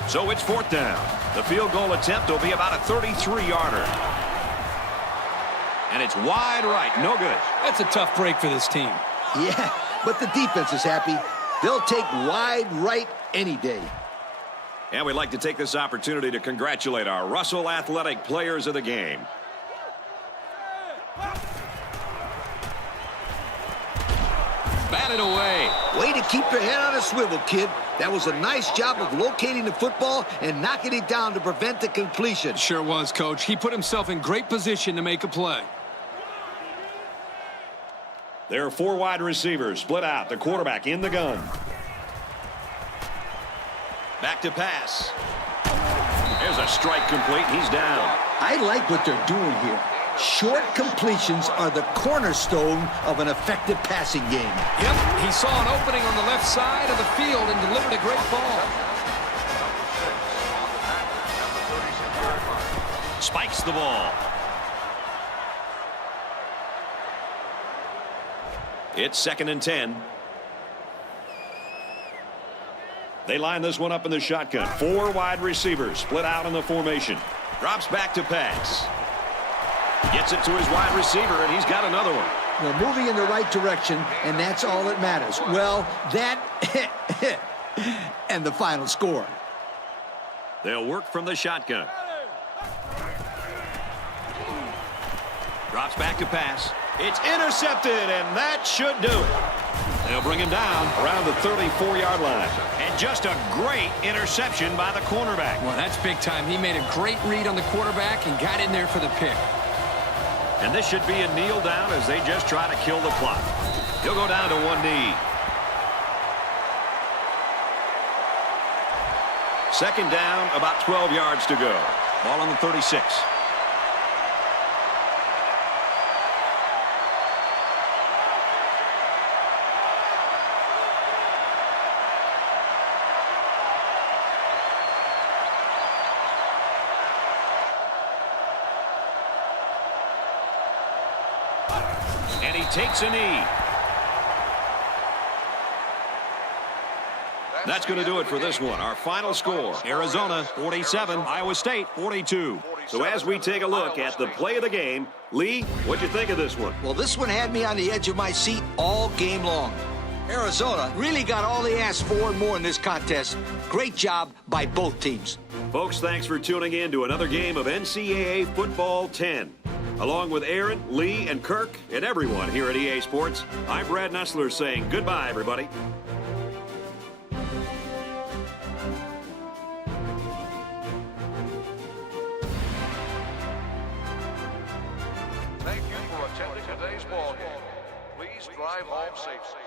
So it's 4th down. The field goal attempt will be about a 33-yarder. And it's wide right. No good. That's a tough break for this team. Yeah, but the defense is happy. They'll take wide right any day. And we'd like to take this opportunity to congratulate our Russell Athletic players of the game. Batted away. Way to keep your head on a swivel, kid. That was a nice job of locating the football and knocking it down to prevent the completion. Sure was, Coach. He put himself in great position to make a play. There are 4 wide receivers split out. The quarterback in the gun. Back to pass. There's a strike complete. He's down. I like what they're doing here. Short completions are the cornerstone of an effective passing game. Yep, he saw an opening on the left side of the field and delivered a great ball. Spikes the ball. It's 2nd and 10. They line this one up in the shotgun. 4 wide receivers split out in the formation. Drops back to pass. Gets it to his wide receiver, and he's got another one. They're moving in the right direction, and that's all that matters. Well, that and the final score. They'll work from the shotgun. Drops back to pass. It's intercepted, and that should do it. They'll bring him down around the 34-yard line. And just a great interception by the cornerback. Well, that's big time. He made a great read on the quarterback and got in there for the pick. And this should be a kneel down as they just try to kill the clock. He'll go down to 1 knee. 2nd down, about 12 yards to go. Ball on the 36. And he takes a knee. That's going to do it for this one. Our final score, Arizona 47, Iowa State 42. So as we take a look at the play of the game, Lee, what'd you think of this one? Well, this one had me on the edge of my seat all game long. Arizona really got all they asked for and more in this contest. Great job by both teams. Folks, thanks for tuning in to another game of NCAA Football 10. Along with Aaron, Lee, and Kirk, and everyone here at EA Sports, I'm Brad Nessler saying goodbye, everybody. Thank you for attending today's ball game. Please drive home safely.